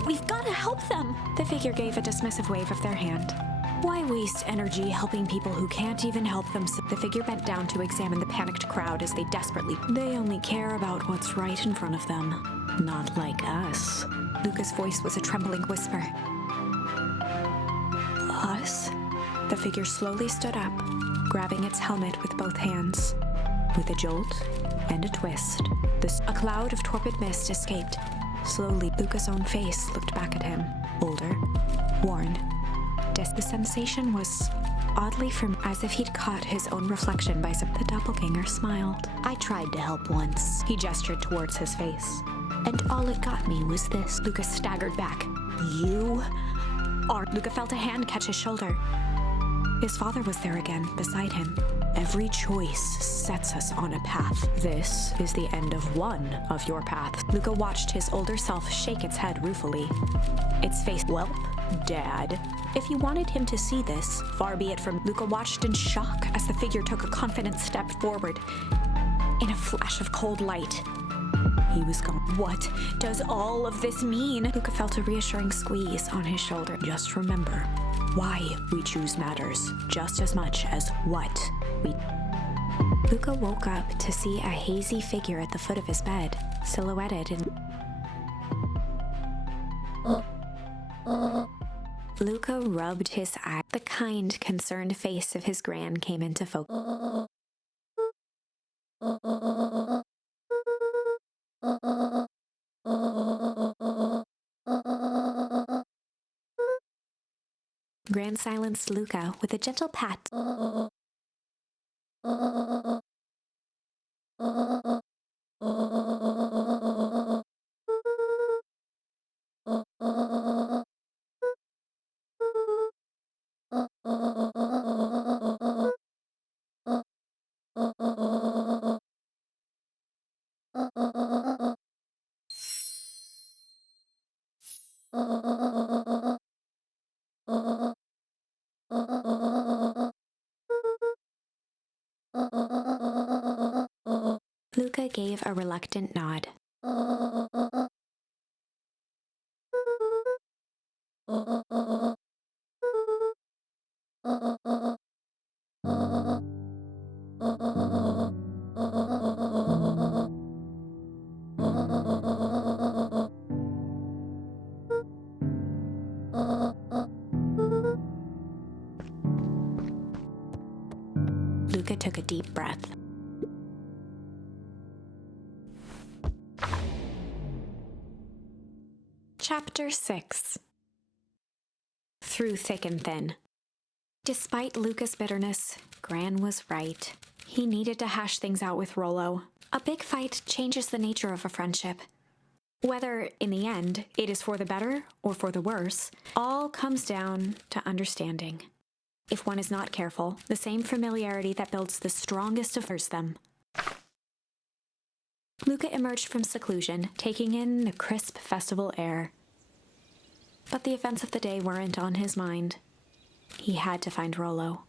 We've got to help them! The figure gave a dismissive wave of their hand. Why waste energy helping people who can't even help themselves? The figure bent down to examine the panicked crowd as they desperately... They only care about what's right in front of them. Not like us. Luca's voice was a trembling whisper. Us? The figure slowly stood up, grabbing its helmet with both hands. With a jolt and a twist, a cloud of torpid mist escaped. Slowly, Luca's own face looked back at him, older, worn. The sensation was oddly firm, as if he'd caught his own reflection by the doppelganger smiled. I tried to help once. He gestured towards his face. And all it got me was this. Luca staggered back. You are... Luca felt a hand catch his shoulder. His father was there again, beside him. Every choice sets us on a path. This is the end of one of your paths. Luca watched his older self shake its head ruefully. Its face, Welp, Dad. If you wanted him to see this, far be it from... Luca watched in shock as the figure took a confident step forward. In a flash of cold light, he was gone. What does all of this mean? Luca felt a reassuring squeeze on his shoulder. Just remember, why we choose matters just as much as what we... Luca woke up to see a hazy figure at the foot of his bed, silhouetted in... Luca rubbed his eye. The kind, concerned face of his gran came into focus. Gran silenced Luca with a gentle pat. Luca gave a reluctant nod. Luca took a deep breath. Chapter 6. Through thick and thin. Despite Luca's bitterness, Gran was right. He needed to hash things out with Rollo. A big fight changes the nature of a friendship. Whether, in the end, it is for the better or for the worse, all comes down to understanding. If one is not careful, the same familiarity that builds the strongest of them. Luca emerged from seclusion, taking in the crisp festival air. But the events of the day weren't on his mind. He had to find Rollo.